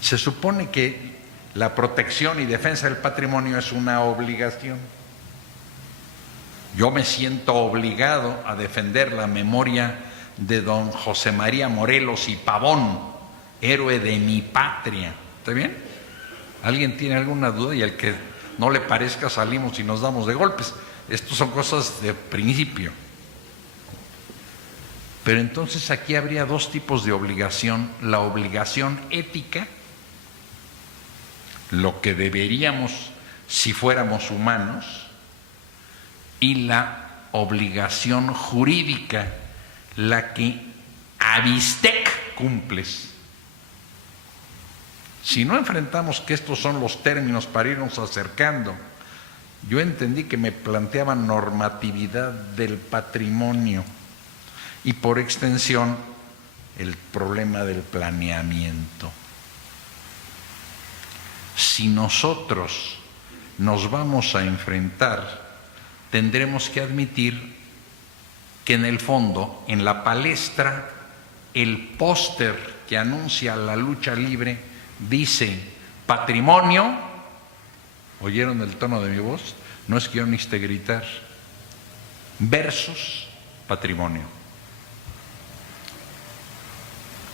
Se supone que la protección y defensa del patrimonio es una obligación. Yo me siento obligado a defender la memoria de don José María Morelos y Pavón, héroe de mi patria. ¿Está bien? ¿Alguien tiene alguna duda? Y al que no le parezca salimos y nos damos de golpes. Estas son cosas de principio. Pero entonces aquí habría dos tipos de obligación. La obligación ética, lo que deberíamos si fuéramos humanos, y la obligación jurídica, la que a bistec cumples. Si no enfrentamos que estos son los términos para irnos acercando, yo entendí que me planteaban normatividad del patrimonio y por extensión el problema del planeamiento. Si nosotros nos vamos a enfrentar, tendremos que admitir que en el fondo, en la palestra, el póster que anuncia la lucha libre dice patrimonio. ¿Oyeron el tono de mi voz? No es que yo necesite gritar. Versus patrimonio.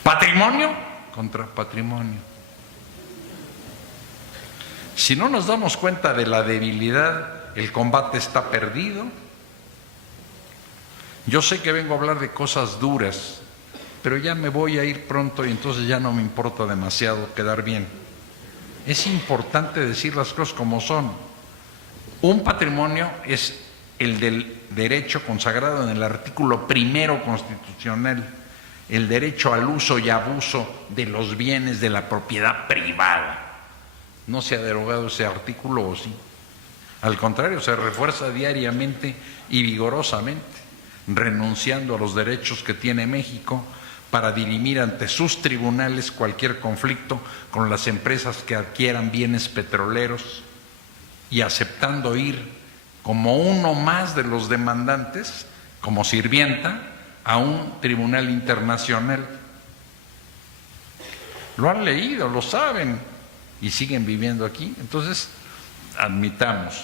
Patrimonio contra patrimonio. Si no nos damos cuenta de la debilidad, el combate está perdido. Yo sé que vengo a hablar de cosas duras, pero ya me voy a ir pronto y entonces ya no me importa demasiado quedar bien. Es importante decir las cosas como son. Un patrimonio es el del derecho consagrado en el artículo 1 constitucional, el derecho al uso y abuso de los bienes de la propiedad privada. ¿No se ha derogado ese artículo o sí? Al contrario, se refuerza diariamente y vigorosamente, renunciando a los derechos que tiene México para dirimir ante sus tribunales cualquier conflicto con las empresas que adquieran bienes petroleros y aceptando ir como uno más de los demandantes, como sirvienta, a un tribunal internacional. Lo han leído, lo saben y siguen viviendo aquí. Entonces, admitamos,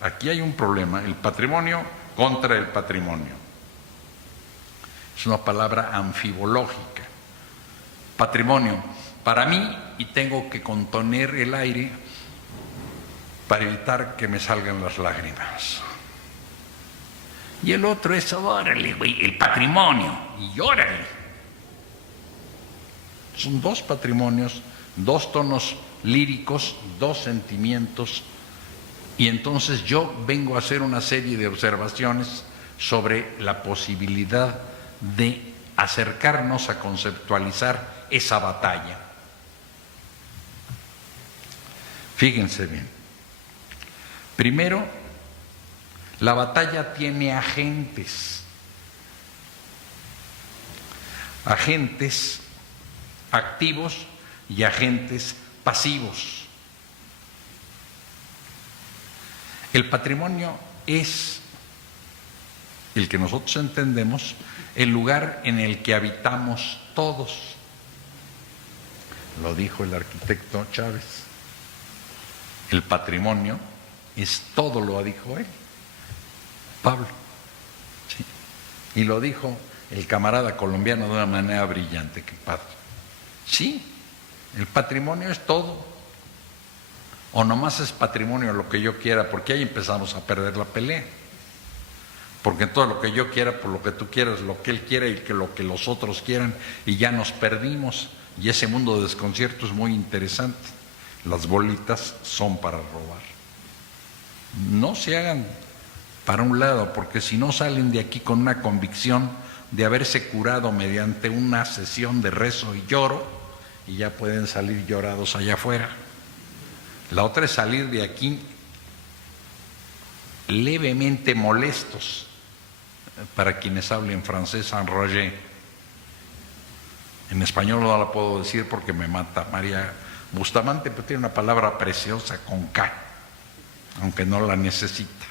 aquí hay un problema, el patrimonio contra el patrimonio. Es una palabra anfibológica. Patrimonio, para mí, y tengo que contener el aire para evitar que me salgan las lágrimas. Y el otro es, órale, güey, el patrimonio, y órale. Son dos patrimonios, dos tonos líricos, dos sentimientos, y entonces yo vengo a hacer una serie de observaciones sobre la posibilidad de acercarnos a conceptualizar esa batalla. Fíjense bien. Primero, la batalla tiene agentes. Agentes activos y agentes pasivos. El patrimonio es el que nosotros entendemos el lugar en el que habitamos todos. Lo dijo el arquitecto Chávez. El patrimonio es todo, lo dijo él, Pablo. Sí. Y lo dijo el camarada colombiano de una manera brillante, qué padre. Sí, el patrimonio es todo. O nomás es patrimonio lo que yo quiera, porque ahí empezamos a perder la pelea. Porque todo lo que yo quiera, por lo que tú quieras, lo que él quiera y que lo que los otros quieran, y ya nos perdimos. Y ese mundo de desconcierto es muy interesante. Las bolitas son para robar. No se hagan para un lado, porque si no salen de aquí con una convicción de haberse curado mediante una sesión de rezo y lloro, y ya pueden salir llorados allá afuera. La otra es salir de aquí levemente molestos, para quienes hablen francés, enragé. En español no la puedo decir porque me mata María Bustamante, pero tiene una palabra preciosa con K, aunque no la necesita.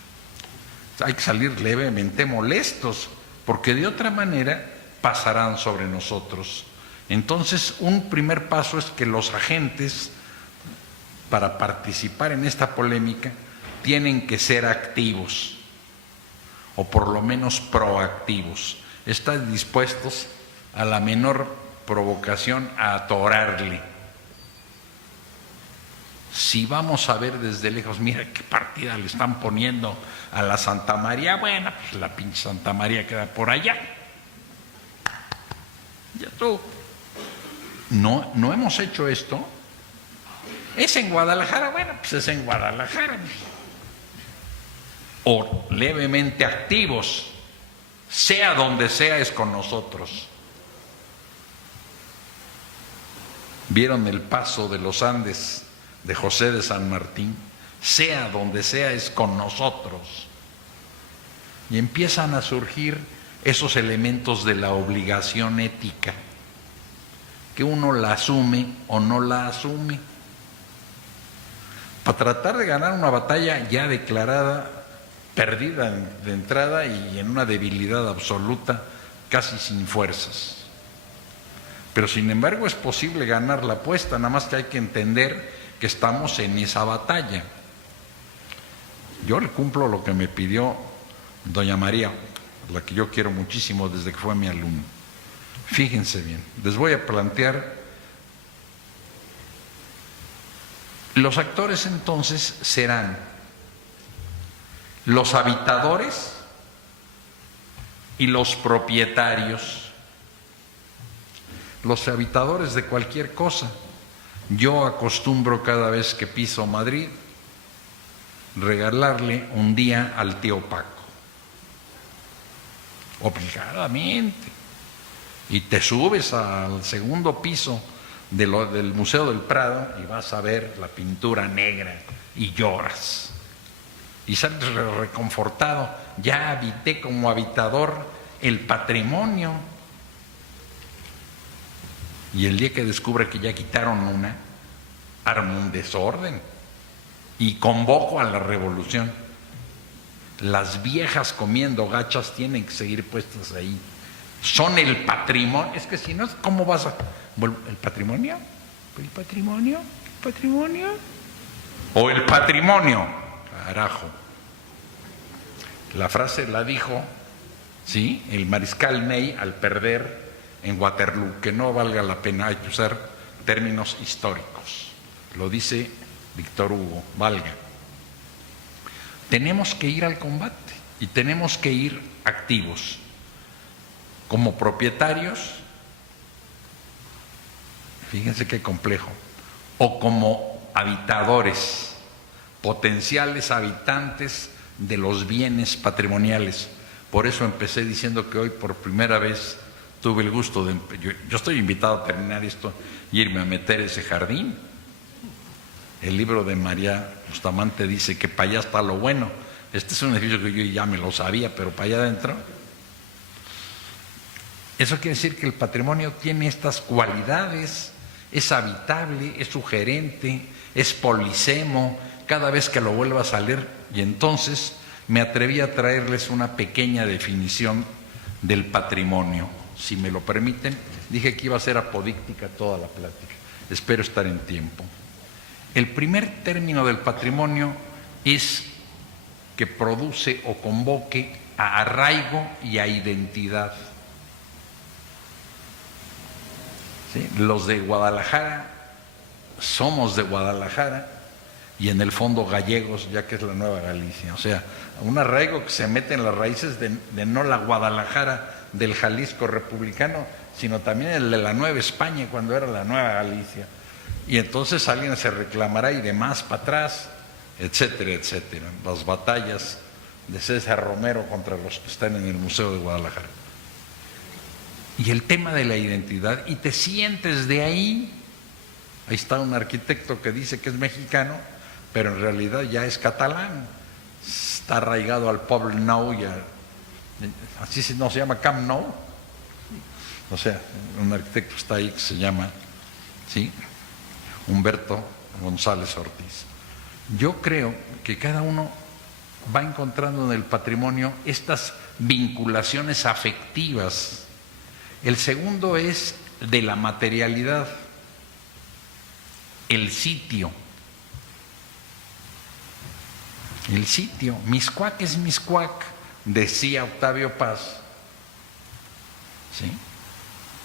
Hay que salir levemente molestos, porque de otra manera pasarán sobre nosotros. Entonces, un primer paso es que los agentes, para participar en esta polémica, tienen que ser activos, o por lo menos proactivos. Están dispuestos a la menor provocación a atorarle. Si vamos a ver desde lejos, mira qué partida le están poniendo a la Santa María, bueno, pues la pinche Santa María queda por allá. Ya tú. No hemos hecho esto. ¿Es en Guadalajara? Bueno, pues es en Guadalajara. O levemente activos, sea donde sea, es con nosotros. ¿Vieron el paso de los Andes de José de San Martín? Sea donde sea, es con nosotros. Y empiezan a surgir esos elementos de la obligación ética, que uno la asume o no la asume, para tratar de ganar una batalla ya declarada perdida de entrada y en una debilidad absoluta, casi sin fuerzas. Pero sin embargo es posible ganar la apuesta, nada más que hay que entender que estamos en esa batalla. Yo le cumplo lo que me pidió doña María, la que yo quiero muchísimo desde que fue mi alumno. Fíjense bien, les voy a plantear. Los actores entonces serán los habitadores y los propietarios. Los habitadores de cualquier cosa. Yo acostumbro cada vez que piso Madrid regalarle un día al tío Paco. Obligadamente. Y te subes al segundo piso del Museo del Prado y vas a ver la pintura negra y lloras. Y sales reconfortado. Ya habité como habitador el patrimonio. Y el día que descubre que ya quitaron una, armo un desorden y convoco a la revolución. Las viejas comiendo gachas tienen que seguir puestas ahí. Son el patrimonio. Es que si no, ¿cómo vas a...? ¿El patrimonio? ¿El patrimonio? ¿El patrimonio? ¿O el patrimonio? Carajo. La frase la dijo, ¿sí?, el mariscal Ney al perder en Waterloo, que no valga la pena, hay que usar términos históricos. Lo dice Víctor Hugo, valga. Tenemos que ir al combate y tenemos que ir activos, como propietarios, fíjense qué complejo, o como habitadores, potenciales habitantes de los bienes patrimoniales. Por eso empecé diciendo que hoy por primera vez tuve el gusto de... Yo estoy invitado a terminar esto y irme a meter ese jardín. El libro de María Bustamante dice que para allá está lo bueno. Este es un edificio que yo ya me lo sabía, pero para allá adentro. Eso quiere decir que el patrimonio tiene estas cualidades, es habitable, es sugerente, es polisemo, cada vez que lo vuelva a salir. Y entonces me atreví a traerles una pequeña definición del patrimonio. Si me lo permiten, dije que iba a ser apodíctica toda la plática. Espero estar en tiempo. El primer término del patrimonio es que produce o convoque a arraigo y a identidad. ¿Sí? Los de Guadalajara somos de Guadalajara y en el fondo gallegos, ya que es la Nueva Galicia. O sea, un arraigo que se mete en las raíces de no la Guadalajara del Jalisco republicano, sino también el de la Nueva España cuando era la Nueva Galicia. Y entonces alguien se reclamará y demás para atrás, etcétera, etcétera. Las batallas de César Romero contra los que están en el Museo de Guadalajara. Y el tema de la identidad, y te sientes de ahí. Ahí está un arquitecto que dice que es mexicano, pero en realidad ya es catalán. Está arraigado al Pobl Nou, así no se llama Camp Nou. O sea, un arquitecto está ahí que se llama, ¿sí?, Humberto González Ortiz. Yo creo que cada uno va encontrando en el patrimonio estas vinculaciones afectivas El segundo es de la materialidad, el sitio. El sitio, Mixcoac es Mixcoac, decía Octavio Paz, ¿sí?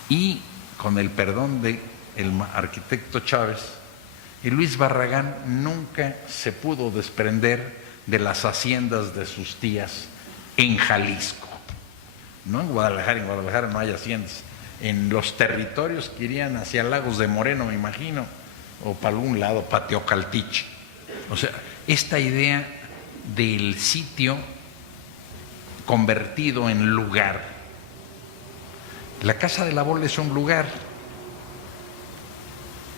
Y con el perdón del arquitecto Chávez, y Luis Barragán nunca se pudo desprender de las haciendas de sus tías en Jalisco. No en Guadalajara no hay haciendas. En los territorios que irían hacia Lagos de Moreno, me imagino, o para algún lado, para Teocaltiche. O sea, esta idea del sitio convertido en lugar. La Casa de la Bola es un lugar.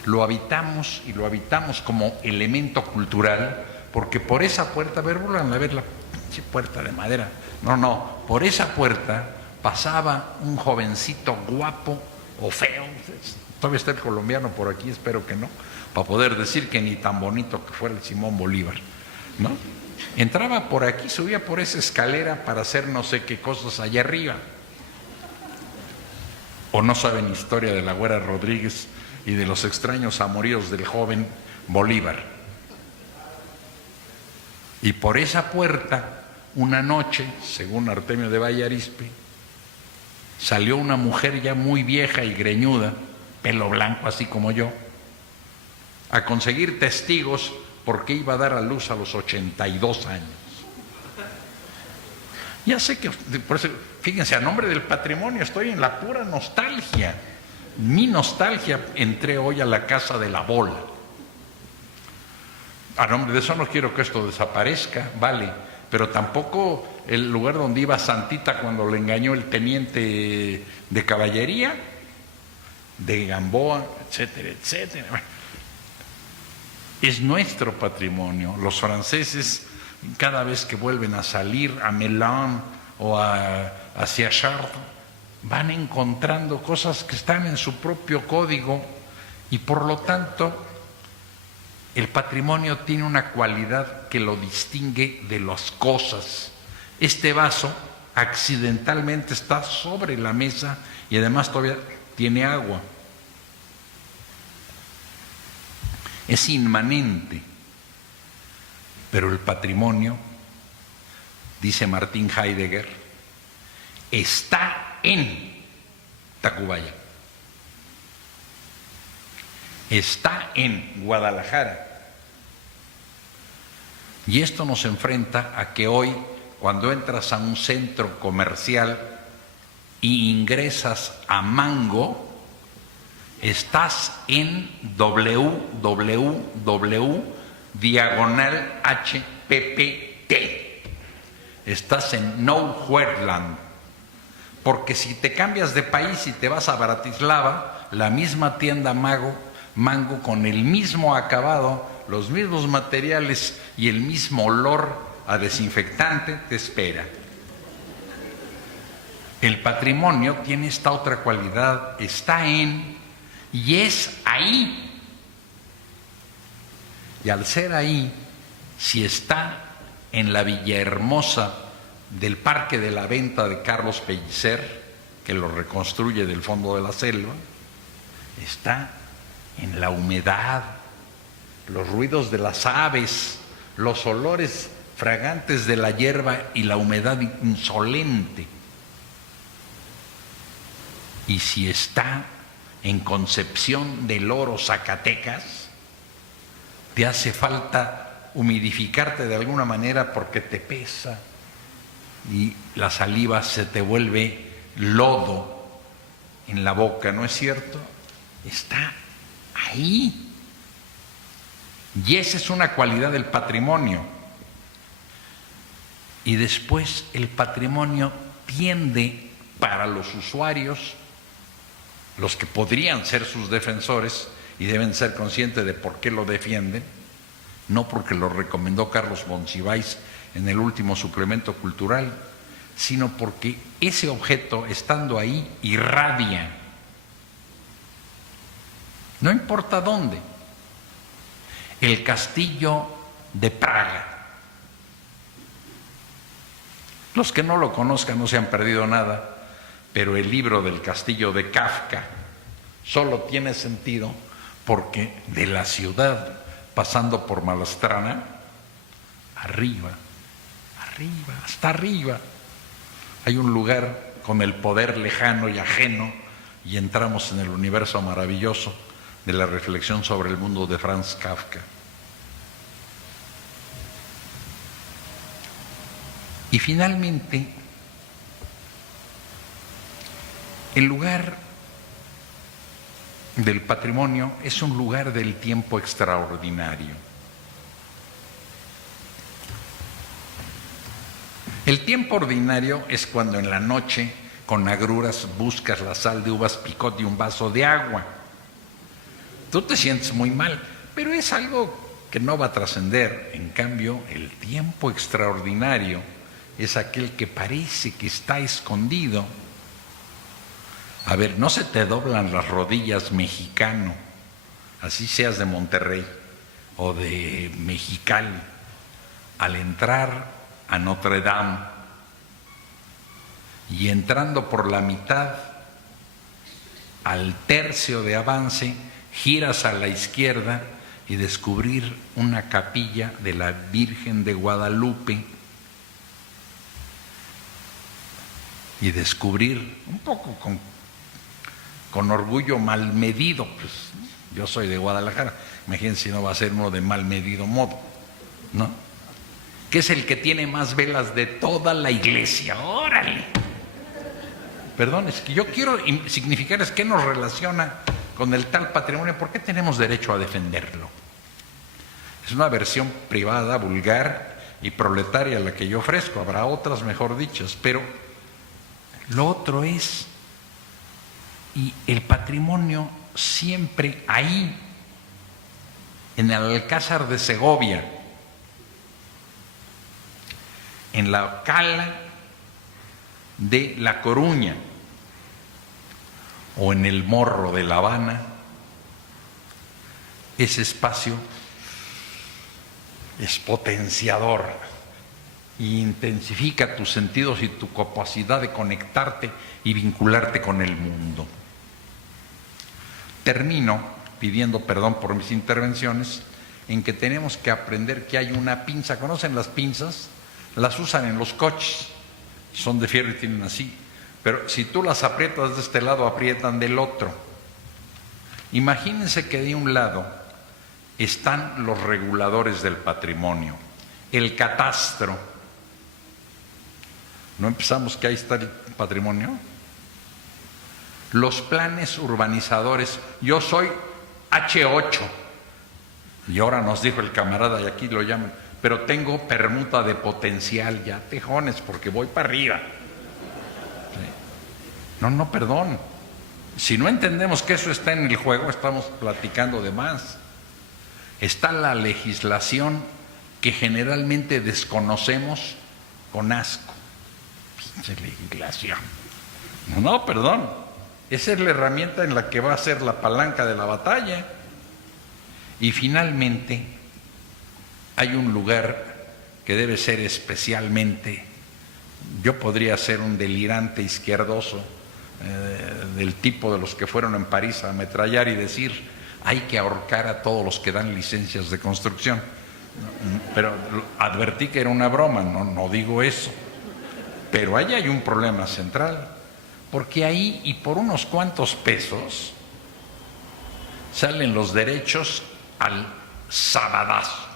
Lo habitamos y lo habitamos como elemento cultural, porque por esa puerta, vuelvan a ver la puerta de madera. No, por esa puerta pasaba un jovencito guapo o feo. Todavía está el colombiano por aquí, espero que no, para poder decir que ni tan bonito que fuera el Simón Bolívar, ¿no? Entraba por aquí, subía por esa escalera para hacer no sé qué cosas allá arriba. O no saben historia de la Güera Rodríguez y de los extraños amoríos del joven Bolívar. Y por esa puerta, una noche, según Artemio de Valle Arizpe, salió una mujer ya muy vieja y greñuda, pelo blanco así como yo, a conseguir testigos porque iba a dar a luz a los 82 años. Ya sé que, por eso, fíjense, a nombre del patrimonio estoy en la pura nostalgia. Mi nostalgia, entré hoy a la Casa de la Bola. A nombre de eso no quiero que esto desaparezca, vale, pero tampoco el lugar donde iba Santita cuando le engañó el teniente de caballería, de Gamboa, etcétera, etcétera. Es nuestro patrimonio. Los franceses, cada vez que vuelven a salir a Melun o hacia Chartres, van encontrando cosas que están en su propio código y por lo tanto el patrimonio tiene una cualidad que lo distingue de las cosas. Este vaso accidentalmente está sobre la mesa y además todavía tiene agua. Es inmanente, pero el patrimonio, dice Martín Heidegger, está en Tacubaya, está en Guadalajara. Y esto nos enfrenta a que hoy, cuando entras a un centro comercial y ingresas a Mango, estás en www/HPPT. Estás en Nowhereland. Porque si te cambias de país y te vas a Bratislava, la misma tienda Mango con el mismo acabado, los mismos materiales y el mismo olor a desinfectante te espera. El patrimonio tiene esta otra cualidad, está en y es ahí. Y al ser ahí, si está en la Villahermosa del Parque de la Venta de Carlos Pellicer, que lo reconstruye del fondo de la selva, está en la humedad, los ruidos de las aves, los olores fragantes de la hierba y la humedad insolente. Y si está en Concepción del Oro, Zacatecas, te hace falta humidificarte de alguna manera porque te pesa y la saliva se te vuelve lodo en la boca, ¿no es cierto? Está ahí. Y esa es una cualidad del patrimonio. Y después el patrimonio tiende para los usuarios, los que podrían ser sus defensores y deben ser conscientes de por qué lo defienden, no porque lo recomendó Carlos Monsiváis en el último suplemento cultural, sino porque ese objeto, estando ahí, irradia. No importa dónde. El castillo de Praga. Los que no lo conozcan no se han perdido nada, pero el libro del castillo de Kafka solo tiene sentido porque de la ciudad, pasando por Malastana, arriba, hasta arriba, hay un lugar con el poder lejano y ajeno, y entramos en el universo maravilloso de la reflexión sobre el mundo de Franz Kafka. Y finalmente, el lugar del patrimonio es un lugar del tiempo extraordinario. El tiempo ordinario es cuando en la noche, con agruras, buscas la sal de uvas picot y un vaso de agua. Tú te sientes muy mal, pero es algo que no va a trascender. En cambio, el tiempo extraordinario es aquel que parece que está escondido. A ver, no se te doblan las rodillas, mexicano, así seas de Monterrey o de Mexicali, al entrar a Notre Dame y entrando por la mitad al tercio de avance, giras a la izquierda y descubrir una capilla de la Virgen de Guadalupe y descubrir un poco con orgullo mal medido, pues yo soy de Guadalajara, imagínense si no va a ser uno de mal medido modo, ¿no? Que es el que tiene más velas de toda la iglesia. ¡Órale! Perdón, es que yo quiero significar es que nos relaciona con el tal patrimonio. ¿Por qué tenemos derecho a defenderlo? Es una versión privada, vulgar y proletaria la que yo ofrezco. Habrá otras mejor dichas, pero lo otro es, y el patrimonio siempre ahí, en el Alcázar de Segovia, en la Cala de La Coruña o en el Morro de La Habana, ese espacio es potenciador e intensifica tus sentidos y tu capacidad de conectarte y vincularte con el mundo. Termino pidiendo perdón por mis intervenciones en que tenemos que aprender que hay una pinza. ¿Conocen las pinzas? Las usan en los coches, son de fierro y tienen así, pero si tú las aprietas de este lado, aprietan del otro. Imagínense que de un lado están los reguladores del patrimonio, el catastro. ¿No empezamos que ahí está el patrimonio? Los planes urbanizadores. Yo soy H8 y ahora nos dijo el camarada, y aquí lo llaman, pero tengo permuta de potencial, ya tejones, porque voy para arriba. No, perdón. Si no entendemos que eso está en el juego, estamos platicando de más. Está la legislación que generalmente desconocemos con asco. Pinche legislación. No, perdón. Esa es la herramienta en la que va a ser la palanca de la batalla. Y finalmente, hay un lugar que debe ser especialmente, yo podría ser un delirante izquierdoso del tipo de los que fueron en París a ametrallar y decir, hay que ahorcar a todos los que dan licencias de construcción. Pero advertí que era una broma, no digo eso. Pero ahí hay un problema central, porque ahí y por unos cuantos pesos salen los derechos al sabadazo.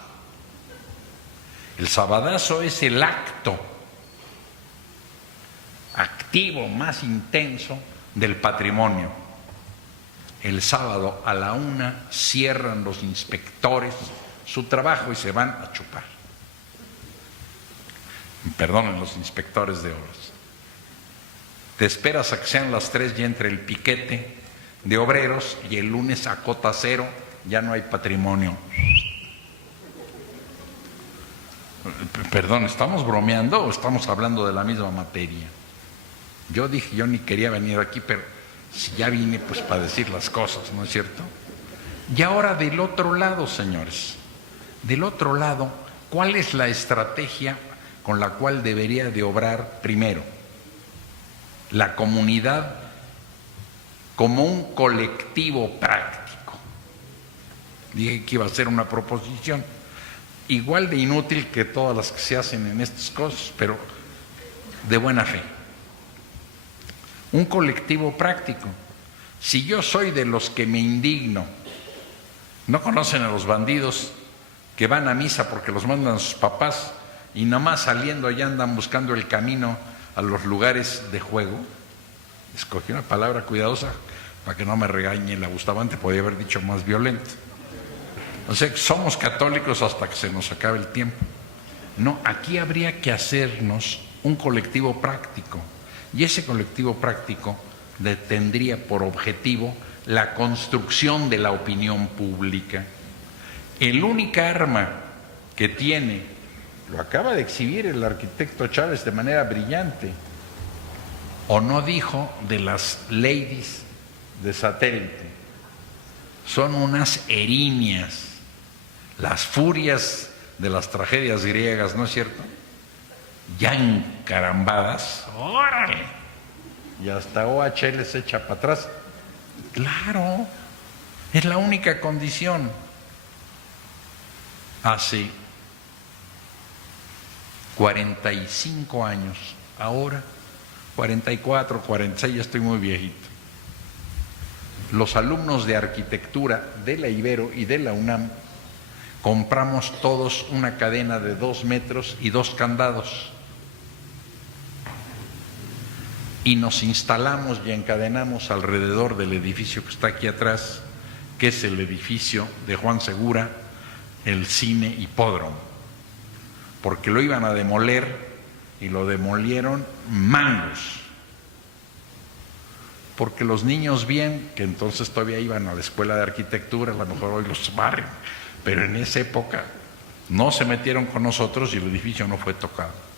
El sabadazo es el acto activo más intenso del patrimonio. El sábado a la 1 cierran los inspectores su trabajo y se van a chupar. Perdonen, los inspectores de obras. Te esperas a que sean las 3 y entre el piquete de obreros y el lunes a cota cero ya no hay patrimonio. Perdón, ¿estamos bromeando o estamos hablando de la misma materia? Yo dije, yo ni quería venir aquí, pero si ya vine, pues para decir las cosas, ¿no es cierto? Y ahora del otro lado, señores, del otro lado, ¿cuál es la estrategia con la cual debería de obrar primero la comunidad como un colectivo práctico. Dije que iba a ser una proposición igual de inútil que todas las que se hacen en estas cosas, pero de buena fe. Un colectivo práctico. Si yo soy de los que me indigno, no conocen a los bandidos que van a misa porque los mandan sus papás y nada más saliendo ya andan buscando el camino a los lugares de juego. Escogí una palabra cuidadosa para que no me regañe la Bustamante, podía haber dicho más violento. O sea, somos católicos hasta que se nos acabe el tiempo. No, aquí habría que hacernos un colectivo práctico, y ese colectivo práctico tendría por objetivo la construcción de la opinión pública. El única arma que tiene, lo acaba de exhibir el arquitecto Chávez de manera brillante, o no dijo de las ladies de satélite, son unas erinias, las furias de las tragedias griegas, ¿no es cierto? Ya encarambadas, ¡órale! Y hasta OHL se echa para atrás. Claro, es la única condición. Hace 45 años, ahora 44, 46, ya estoy muy viejito. Los alumnos de arquitectura de la Ibero y de la UNAM compramos todos una cadena de 2 metros y 2 candados. Y nos instalamos y encadenamos alrededor del edificio que está aquí atrás, que es el edificio de Juan Segura, el cine Hipódromo, porque lo iban a demoler y lo demolieron mangos, porque los niños bien, que entonces todavía iban a la escuela de arquitectura, a lo mejor hoy los barren, pero en esa época no se metieron con nosotros y el edificio no fue tocado.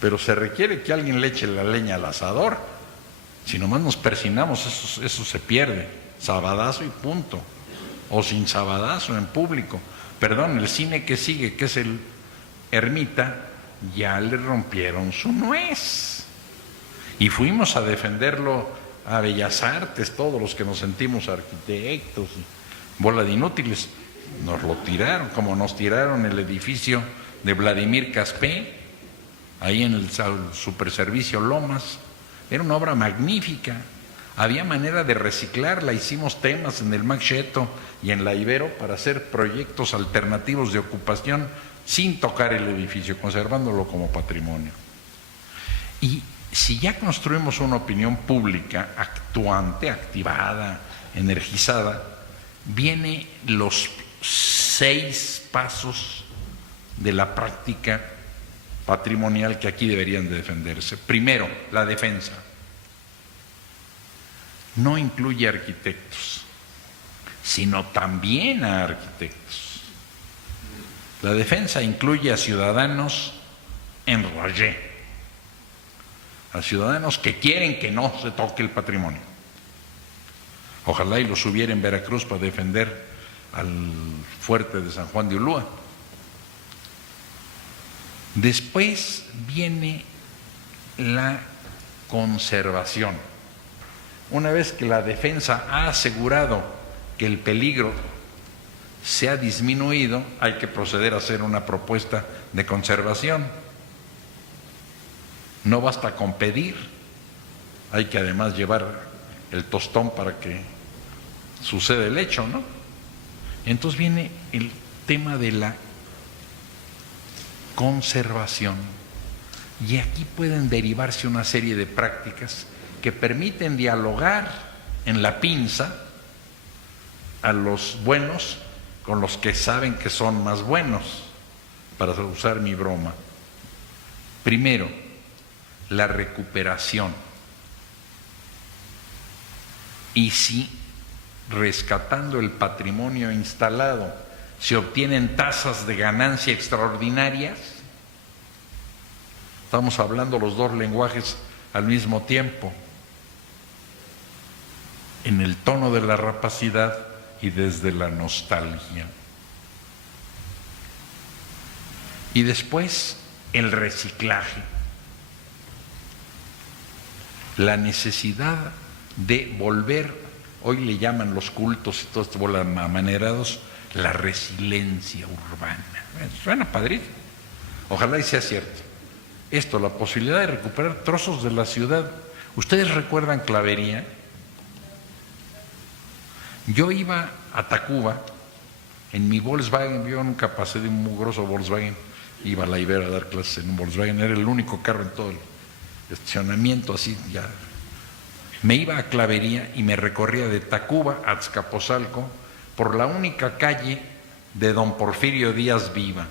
Pero se requiere que alguien le eche la leña al asador. Si nomás nos persinamos, eso se pierde. Sabadazo y punto. O sin sabadazo en público. Perdón, el cine que sigue, que es el Ermita, ya le rompieron su nuez. Y fuimos a defenderlo a Bellas Artes, todos los que nos sentimos arquitectos, bola de inútiles. Nos lo tiraron, como nos tiraron el edificio de Vladimir Caspé, ahí en el Superservicio Lomas. Era una obra magnífica, había manera de reciclarla, hicimos temas en el Max Cheto y en la Ibero para hacer proyectos alternativos de ocupación sin tocar el edificio, conservándolo como patrimonio. Y si ya construimos una opinión pública actuante, activada, energizada, vienen los 6 pasos de la práctica patrimonial que aquí deberían de defenderse. Primero, la defensa. No incluye arquitectos, sino también a arquitectos. La defensa incluye a ciudadanos en rayé, a ciudadanos que quieren que no se toque el patrimonio. Ojalá y los hubiera en Veracruz para defender al fuerte de San Juan de Ulúa. Después viene la conservación. Una vez que la defensa ha asegurado que el peligro se ha disminuido, hay que proceder a hacer una propuesta de conservación. No basta con pedir, hay que además llevar el tostón para que suceda el hecho, ¿no? Entonces viene el tema de la conservación, y aquí pueden derivarse una serie de prácticas que permiten dialogar en la pinza a los buenos con los que saben que son más buenos, para usar mi broma. Primero, la recuperación. Y si rescatando el patrimonio instalado se obtienen tasas de ganancia extraordinarias, estamos hablando los 2 lenguajes al mismo tiempo, en el tono de la rapacidad y desde la nostalgia. Y después el reciclaje. la necesidad de volver, hoy le llaman los cultos y todos estos amanerados, la resiliencia urbana. Suena padrísimo. Ojalá y sea cierto. Esto, la posibilidad de recuperar trozos de la ciudad. ¿Ustedes recuerdan Clavería? Yo iba a Tacuba en mi Volkswagen, yo nunca pasé de un mugroso Volkswagen, iba a la Ibero a dar clases en un Volkswagen, era el único carro en todo el estacionamiento, así ya. Me iba a Clavería y me recorría de Tacuba a Azcapotzalco por la única calle de don Porfirio Díaz Viva.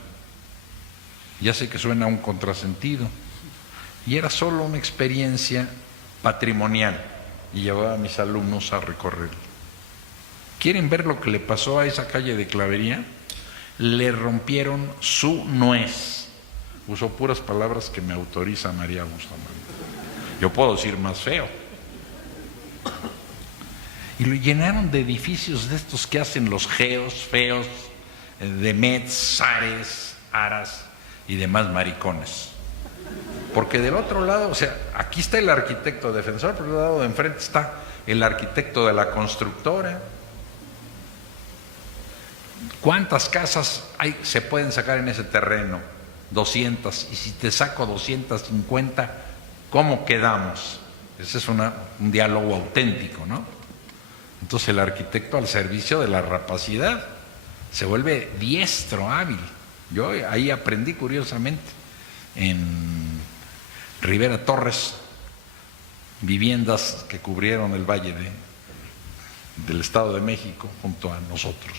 Ya sé que suena un contrasentido, y era solo una experiencia patrimonial, y llevaba a mis alumnos a recorrer. ¿Quieren ver lo que le pasó a esa calle de Clavería? Le rompieron su nuez. Usó puras palabras que me autoriza María Bustamante. Yo puedo decir más feo. Y lo llenaron de edificios de estos que hacen los geos, feos, de Mets, Zares, Aras y demás maricones. Porque del otro lado, o sea, aquí está el arquitecto defensor, pero del lado de enfrente está el arquitecto de la constructora. ¿Cuántas casas se pueden sacar en ese terreno? 200. Y si te saco 250, ¿cómo quedamos? Ese es un diálogo auténtico, ¿no? Entonces el arquitecto al servicio de la rapacidad se vuelve diestro, hábil. Yo ahí aprendí curiosamente en Rivera Torres, viviendas que cubrieron el valle del Estado de México junto a nosotros.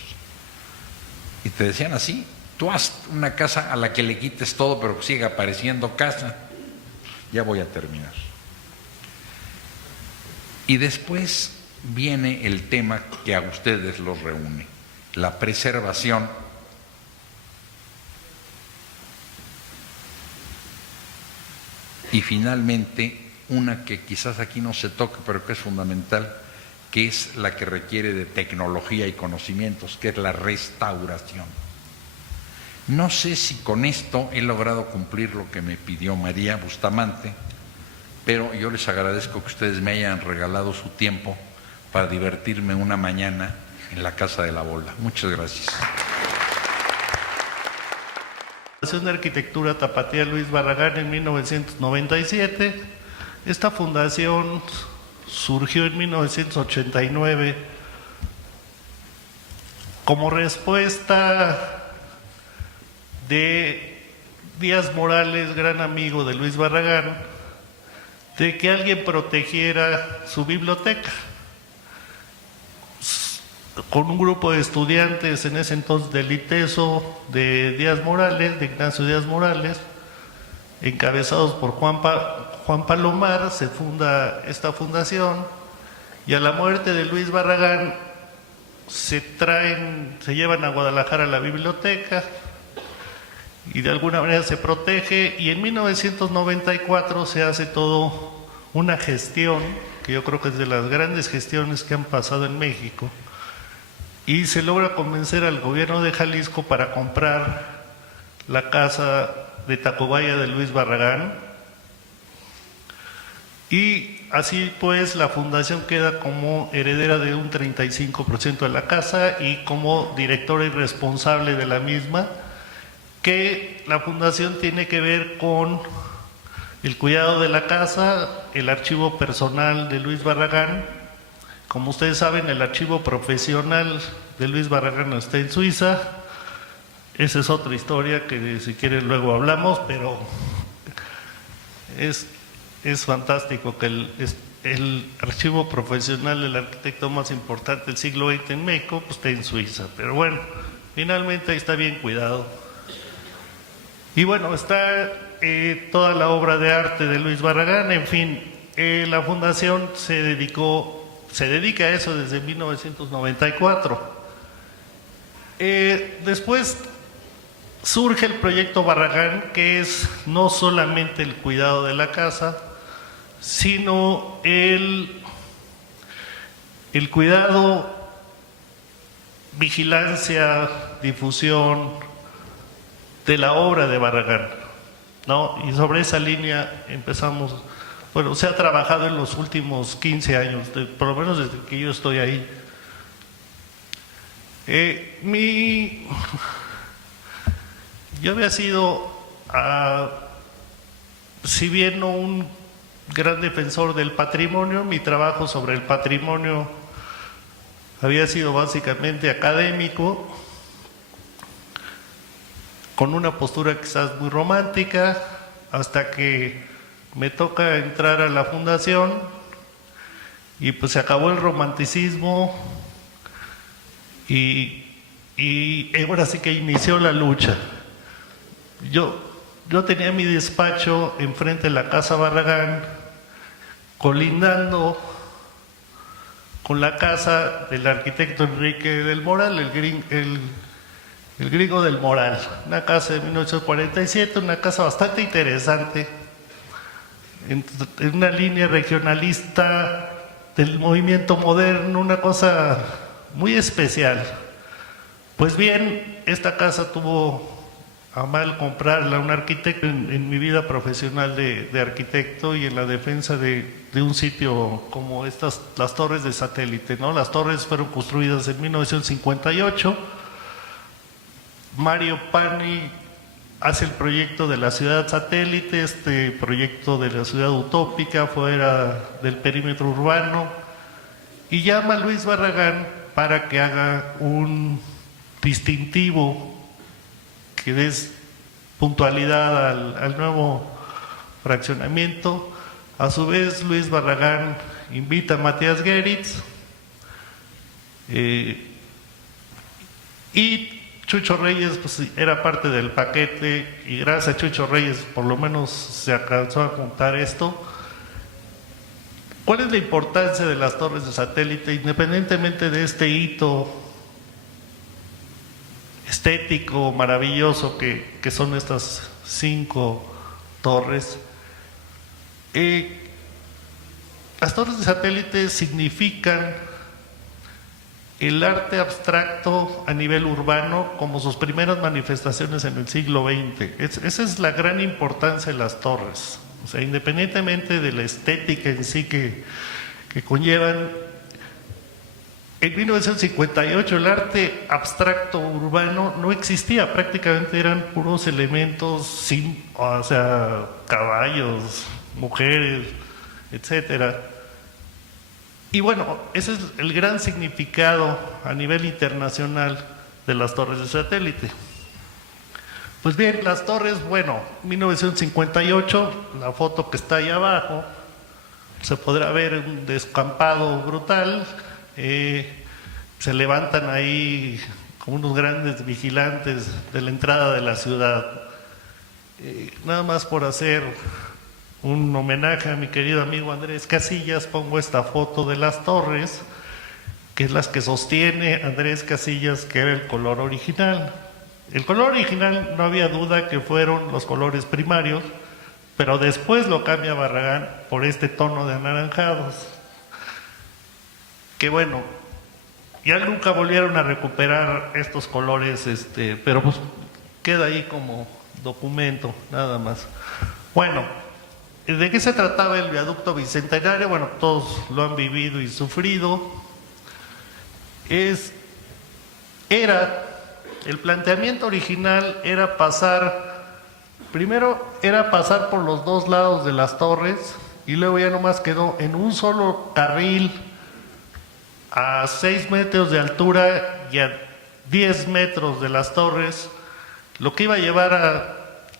Y te decían así: tú haz una casa a la que le quites todo pero que siga apareciendo casa. Ya voy a terminar. Y después viene el tema que a ustedes los reúne, la preservación y finalmente una que quizás aquí no se toque pero que es fundamental, que es la que requiere de tecnología y conocimientos, que es la restauración. No sé si con esto he logrado cumplir lo que me pidió María Bustamante, pero yo les agradezco que ustedes me hayan regalado su tiempo para divertirme una mañana en la Casa de la Bola. Muchas gracias. La Fundación de Arquitectura Tapatía Luis Barragán en 1997. Esta fundación surgió en 1989 como respuesta de Díaz Morales, gran amigo de Luis Barragán, de que alguien protegiera su biblioteca. Con un grupo de estudiantes en ese entonces del ITESO de Díaz Morales, de Ignacio Díaz Morales, encabezados por Juan Palomar, se funda esta fundación, y a la muerte de Luis Barragán se llevan a Guadalajara la biblioteca y de alguna manera se protege, y en 1994 se hace todo una gestión que yo creo que es de las grandes gestiones que han pasado en México, y se logra convencer al gobierno de Jalisco para comprar la casa de Tacubaya de Luis Barragán, y así pues la fundación queda como heredera de un 35% de la casa y como directora y responsable de la misma, que la fundación tiene que ver con el cuidado de la casa, el archivo personal de Luis Barragán. Como ustedes saben, el archivo profesional de Luis Barragán está en Suiza. Esa es otra historia que si quieren luego hablamos, pero es fantástico que el archivo profesional del arquitecto más importante del siglo XX en México pues, esté en Suiza. Pero bueno, finalmente ahí está bien cuidado. Y bueno, está toda la obra de arte de Luis Barragán. En fin, la fundación se dedica a eso desde 1994. Después surge el proyecto Barragán, que es no solamente el cuidado de la casa, sino el cuidado, vigilancia, difusión de la obra de Barragán, ¿no? Y sobre esa línea empezamos bueno, se ha trabajado en los últimos 15 años, por lo menos desde que yo estoy ahí. Yo había sido, si bien no un gran defensor del patrimonio, mi trabajo sobre el patrimonio había sido básicamente académico, con una postura quizás muy romántica, hasta que me toca entrar a la fundación y pues se acabó el romanticismo y ahora sí que inició la lucha. Yo tenía mi despacho enfrente de la Casa Barragán, colindando con la casa del arquitecto Enrique del Moral, el griego del Moral, una casa de 1947, una casa bastante interesante, en una línea regionalista del movimiento moderno, una cosa muy especial. Pues bien, esta casa tuvo a mal comprarla un arquitecto en mi vida profesional de arquitecto y en la defensa de un sitio como las torres de satélite, ¿no? Las torres fueron construidas en 1958. Mario Pani hace el proyecto de la ciudad satélite, este proyecto de la ciudad utópica fuera del perímetro urbano, y llama a Luis Barragán para que haga un distintivo que des puntualidad al nuevo fraccionamiento. A su vez, Luis Barragán invita a Matías Geritz y Chucho Reyes pues, era parte del paquete, y gracias a Chucho Reyes por lo menos se alcanzó a juntar esto. ¿Cuál es la importancia de las torres de satélite? Independientemente de este hito estético maravilloso que son estas 5 torres, las torres de satélite significan el arte abstracto a nivel urbano como sus primeras manifestaciones en el siglo XX. Esa es la gran importancia de las torres. O sea, independientemente de la estética en sí que conllevan, en 1958 el arte abstracto urbano no existía, prácticamente eran puros elementos, o sea, caballos, mujeres, etcétera. Y bueno, ese es el gran significado a nivel internacional de las torres de satélite. Pues bien, las torres, bueno, 1958, la foto que está ahí abajo, se podrá ver un descampado brutal, se levantan ahí como unos grandes vigilantes de la entrada de la ciudad. Nada más por hacer un homenaje a mi querido amigo Andrés Casillas, pongo esta foto de las torres, que es las que sostiene Andrés Casillas, que era el color original. El color original no había duda que fueron los colores primarios, pero después lo cambia Barragán por este tono de anaranjados, que bueno, ya nunca volvieron a recuperar estos colores, pero pues queda ahí como documento, nada más. Bueno, ¿de qué se trataba el viaducto bicentenario? Bueno, todos lo han vivido y sufrido. El planteamiento original era primero era pasar por los 2 lados de las torres, y luego ya nomás quedó en un solo carril a 6 metros de altura y a 10 metros de las torres, lo que iba a llevar a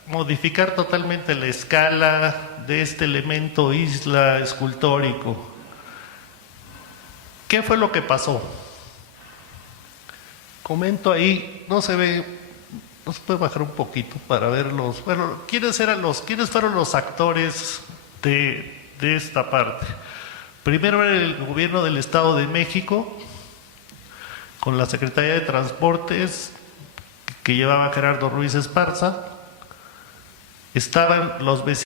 modificar totalmente la escala de este elemento isla escultórico. ¿Qué fue lo que pasó? Comento ahí, no se ve, no se puede bajar un poquito para verlos. Bueno, ¿quiénes fueron los actores de esta parte? Primero era el gobierno del Estado de México, con la Secretaría de Transportes, que llevaba Gerardo Ruiz Esparza. Estaban los vecinos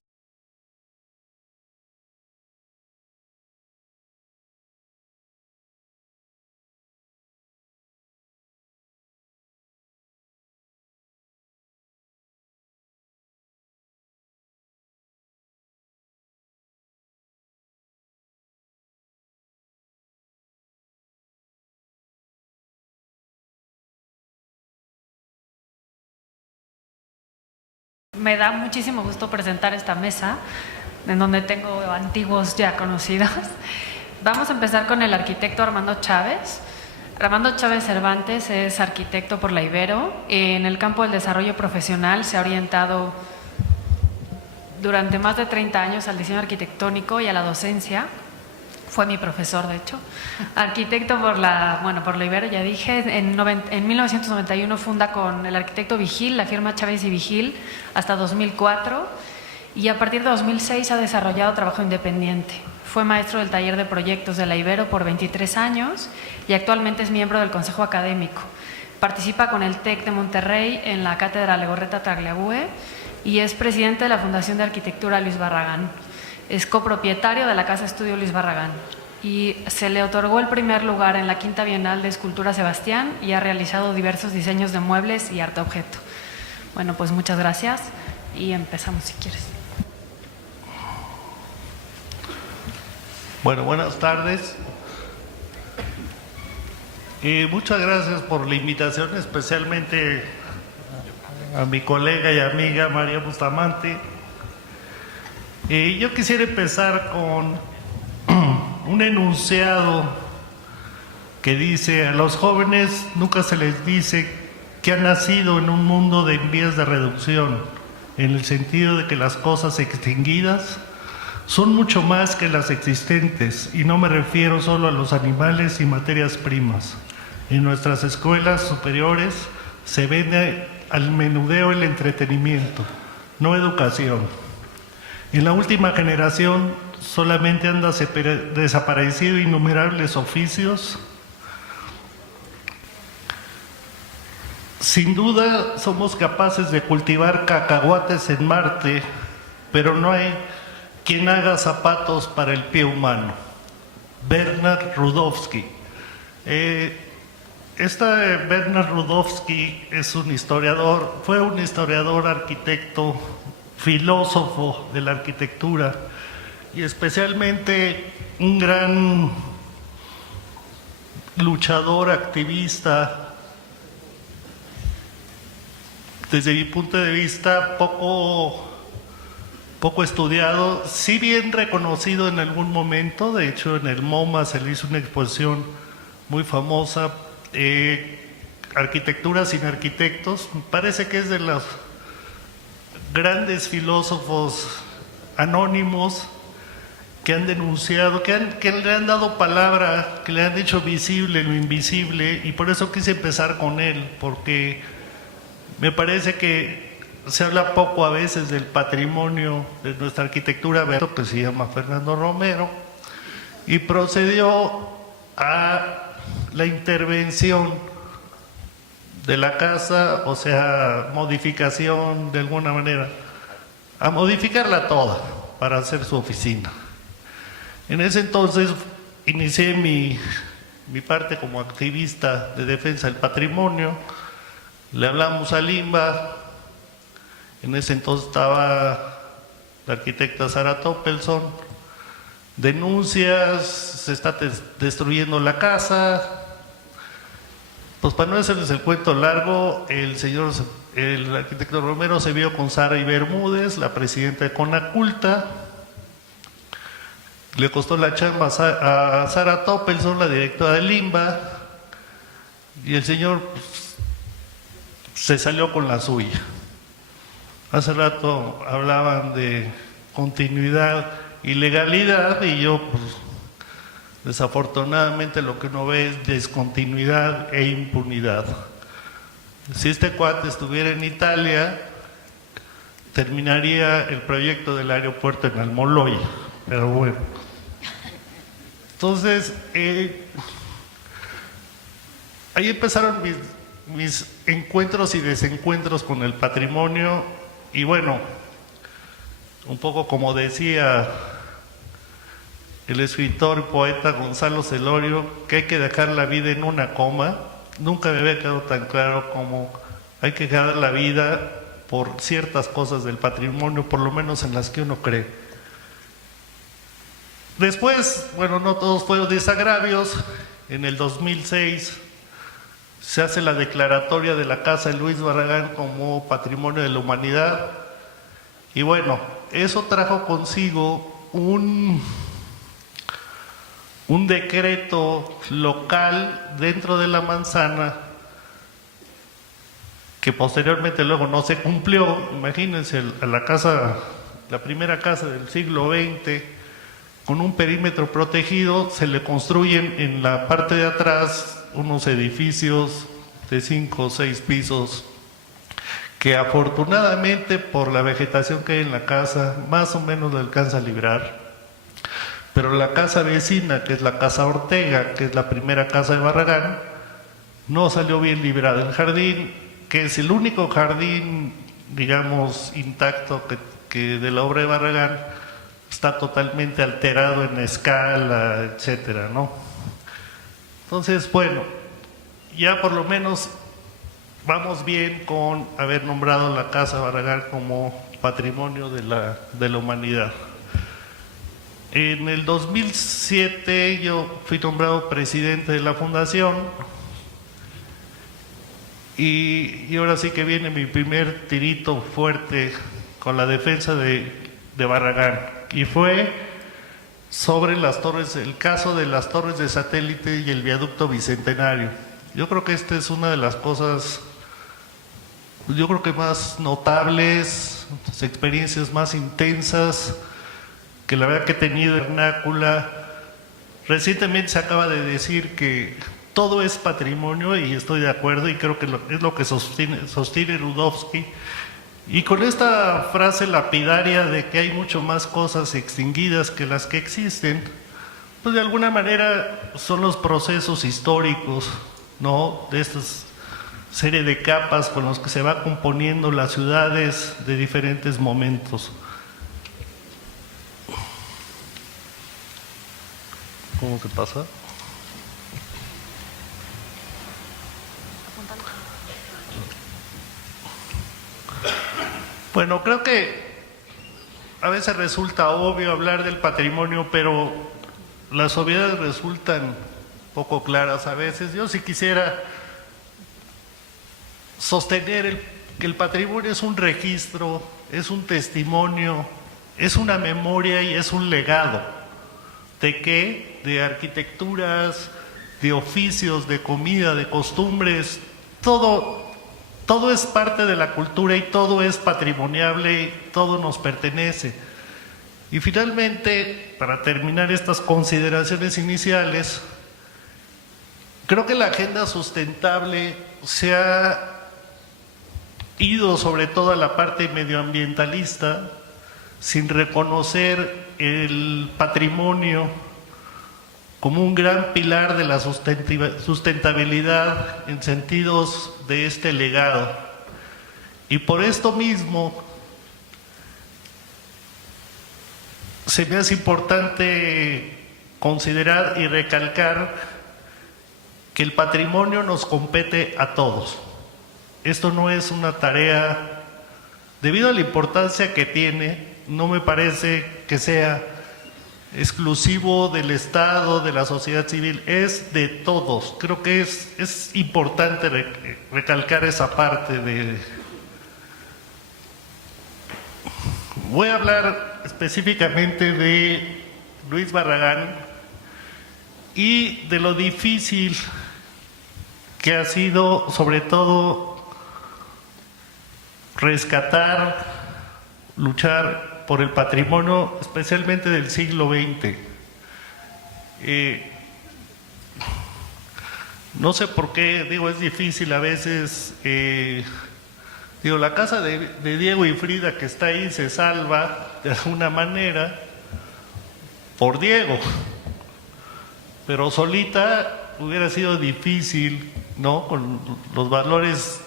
Me da muchísimo gusto presentar esta mesa, en donde tengo antiguos ya conocidos. Vamos a empezar con el arquitecto Armando Chávez. Armando Chávez Cervantes es arquitecto por la Ibero. En el campo del desarrollo profesional se ha orientado durante más de 30 años al diseño arquitectónico y a la docencia. Fue mi profesor, de hecho. Arquitecto por la Ibero, ya dije. En 1991 funda con el arquitecto Vigil, la firma Chávez y Vigil, hasta 2004. Y a partir de 2006 ha desarrollado trabajo independiente. Fue maestro del taller de proyectos de la Ibero por 23 años y actualmente es miembro del Consejo Académico. Participa con el TEC de Monterrey en la Cátedra Legorreta Tagliabue y es presidente de la Fundación de Arquitectura Luis Barragán. Es copropietario de la Casa Estudio Luis Barragán y se le otorgó el primer lugar en la Quinta Bienal de Escultura Sebastián y ha realizado diversos diseños de muebles y arte objeto. Bueno, pues muchas gracias y empezamos si quieres. Bueno, buenas tardes. Muchas gracias por la invitación, especialmente a mi colega y amiga María Bustamante. Yo quisiera empezar con un enunciado que dice: a los jóvenes nunca se les dice que han nacido en un mundo de vías de reducción, en el sentido de que las cosas extinguidas son mucho más que las existentes, y no me refiero solo a los animales y materias primas. En nuestras escuelas superiores se vende al menudeo el entretenimiento, no educación. En la última generación solamente han desaparecido innumerables oficios. Sin duda somos capaces de cultivar cacahuates en Marte, pero no hay quien haga zapatos para el pie humano. Bernard Rudowski. Bernard Rudowski es un historiador, fue un historiador, arquitecto, filósofo de la arquitectura y especialmente un gran luchador, activista, desde mi punto de vista poco estudiado, sí bien reconocido en algún momento. De hecho, en el MoMA se le hizo una exposición muy famosa, Arquitectura sin arquitectos. Parece que es de los grandes filósofos anónimos que han denunciado, que le han dado palabra, que le han hecho visible lo invisible, y por eso quise empezar con él, porque me parece que se habla poco a veces del patrimonio de nuestra arquitectura, que se llama Fernando Romero, y procedió a la intervención de la casa, o sea, modificación de alguna manera, a modificarla toda para hacer su oficina. En ese entonces inicié mi parte como activista de defensa del patrimonio. Le hablamos a Limba. En ese entonces estaba la arquitecta Sara Toppelson. Denuncias, se está destruyendo la casa. Pues para no hacerles el cuento largo, el arquitecto Romero se vio con Sara y Bermúdez, la presidenta de Conaculta. Le costó la chamba a Sara Toppelson, la directora de Limba, y el señor pues, se salió con la suya. Hace rato hablaban de continuidad y legalidad, y yo pues, desafortunadamente lo que uno ve es discontinuidad e impunidad. Si este cuate estuviera en Italia, terminaría el proyecto del aeropuerto en Almoloya, pero bueno. Entonces, ahí empezaron mis encuentros y desencuentros con el patrimonio, y bueno, un poco como decía el escritor y poeta Gonzalo Celorio, que hay que dejar la vida en una coma. Nunca me había quedado tan claro como hay que dejar la vida por ciertas cosas del patrimonio, por lo menos en las que uno cree. Después, bueno, no todos fueron desagravios. En el 2006 se hace la declaratoria de la Casa de Luis Barragán como Patrimonio de la Humanidad. Y bueno, eso trajo consigo un decreto local dentro de la manzana que posteriormente luego no se cumplió. Imagínense la primera casa del siglo XX, con un perímetro protegido, se le construyen en la parte de atrás unos edificios de 5 o 6 pisos que afortunadamente por la vegetación que hay en la casa más o menos le alcanza a librar. Pero la casa vecina, que es la casa Ortega, que es la primera casa de Barragán, no salió bien librada. El jardín, que es el único jardín, digamos, intacto que de la obra de Barragán, está totalmente alterado en escala, etcétera, ¿no? Entonces, bueno, ya por lo menos vamos bien con haber nombrado la Casa Barragán como Patrimonio de la Humanidad. En el 2007 yo fui nombrado presidente de la fundación y ahora sí que viene mi primer tirito fuerte con la defensa de Barragán, y fue sobre las torres, el caso de las torres de satélite y el viaducto bicentenario. Yo creo que esta es una de las cosas, yo creo que más notables, las experiencias más intensas que la verdad que he tenido en vernácula. Recientemente se acaba de decir que todo es patrimonio, y estoy de acuerdo, y creo que es lo que sostiene Rudowski. Y con esta frase lapidaria de que hay mucho más cosas extinguidas que las que existen, pues de alguna manera son los procesos históricos, ¿no?, de esta serie de capas con los que se va componiendo las ciudades de diferentes momentos. ¿Cómo se pasa? Bueno, creo que a veces resulta obvio hablar del patrimonio, pero las obviedades resultan poco claras a veces. Yo sí quisiera sostener que el patrimonio es un registro, es un testimonio, es una memoria y es un legado. ¿De qué? De arquitecturas, de oficios, de comida, de costumbres, todo es parte de la cultura y todo es patrimoniable y todo nos pertenece. Y finalmente, para terminar estas consideraciones iniciales, creo que la agenda sustentable se ha ido sobre todo a la parte medioambientalista, sin reconocer el patrimonio como un gran pilar de la sustentabilidad en sentidos de este legado. Y por esto mismo se me hace importante considerar y recalcar que el patrimonio nos compete a todos. Esto no es una tarea, debido a la importancia que tiene, no me parece que sea exclusivo del Estado, de la sociedad civil, es de todos. Creo que es importante recalcar esa parte de... Voy a hablar específicamente de Luis Barragán y de lo difícil que ha sido, sobre todo, rescatar, luchar por el patrimonio, especialmente del siglo XX. No sé por qué, digo, es difícil a veces. Digo, la casa de Diego y Frida que está ahí se salva de alguna manera por Diego, pero solita hubiera sido difícil, ¿no?, con los valores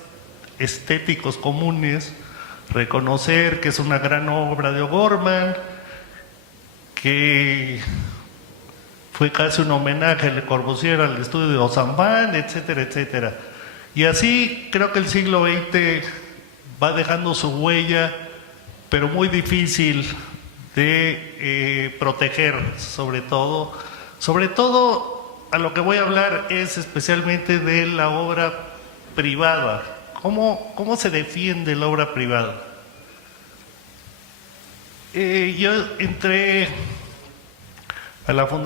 estéticos comunes, reconocer que es una gran obra de O'Gorman, que fue casi un homenaje a Le Corbusier al estudio de Ozanam, etcétera, etcétera. Y así creo que el siglo XX va dejando su huella, pero muy difícil de proteger, sobre todo a lo que voy a hablar es especialmente de la obra privada. ¿Cómo se defiende la obra privada? Yo entré a la fundación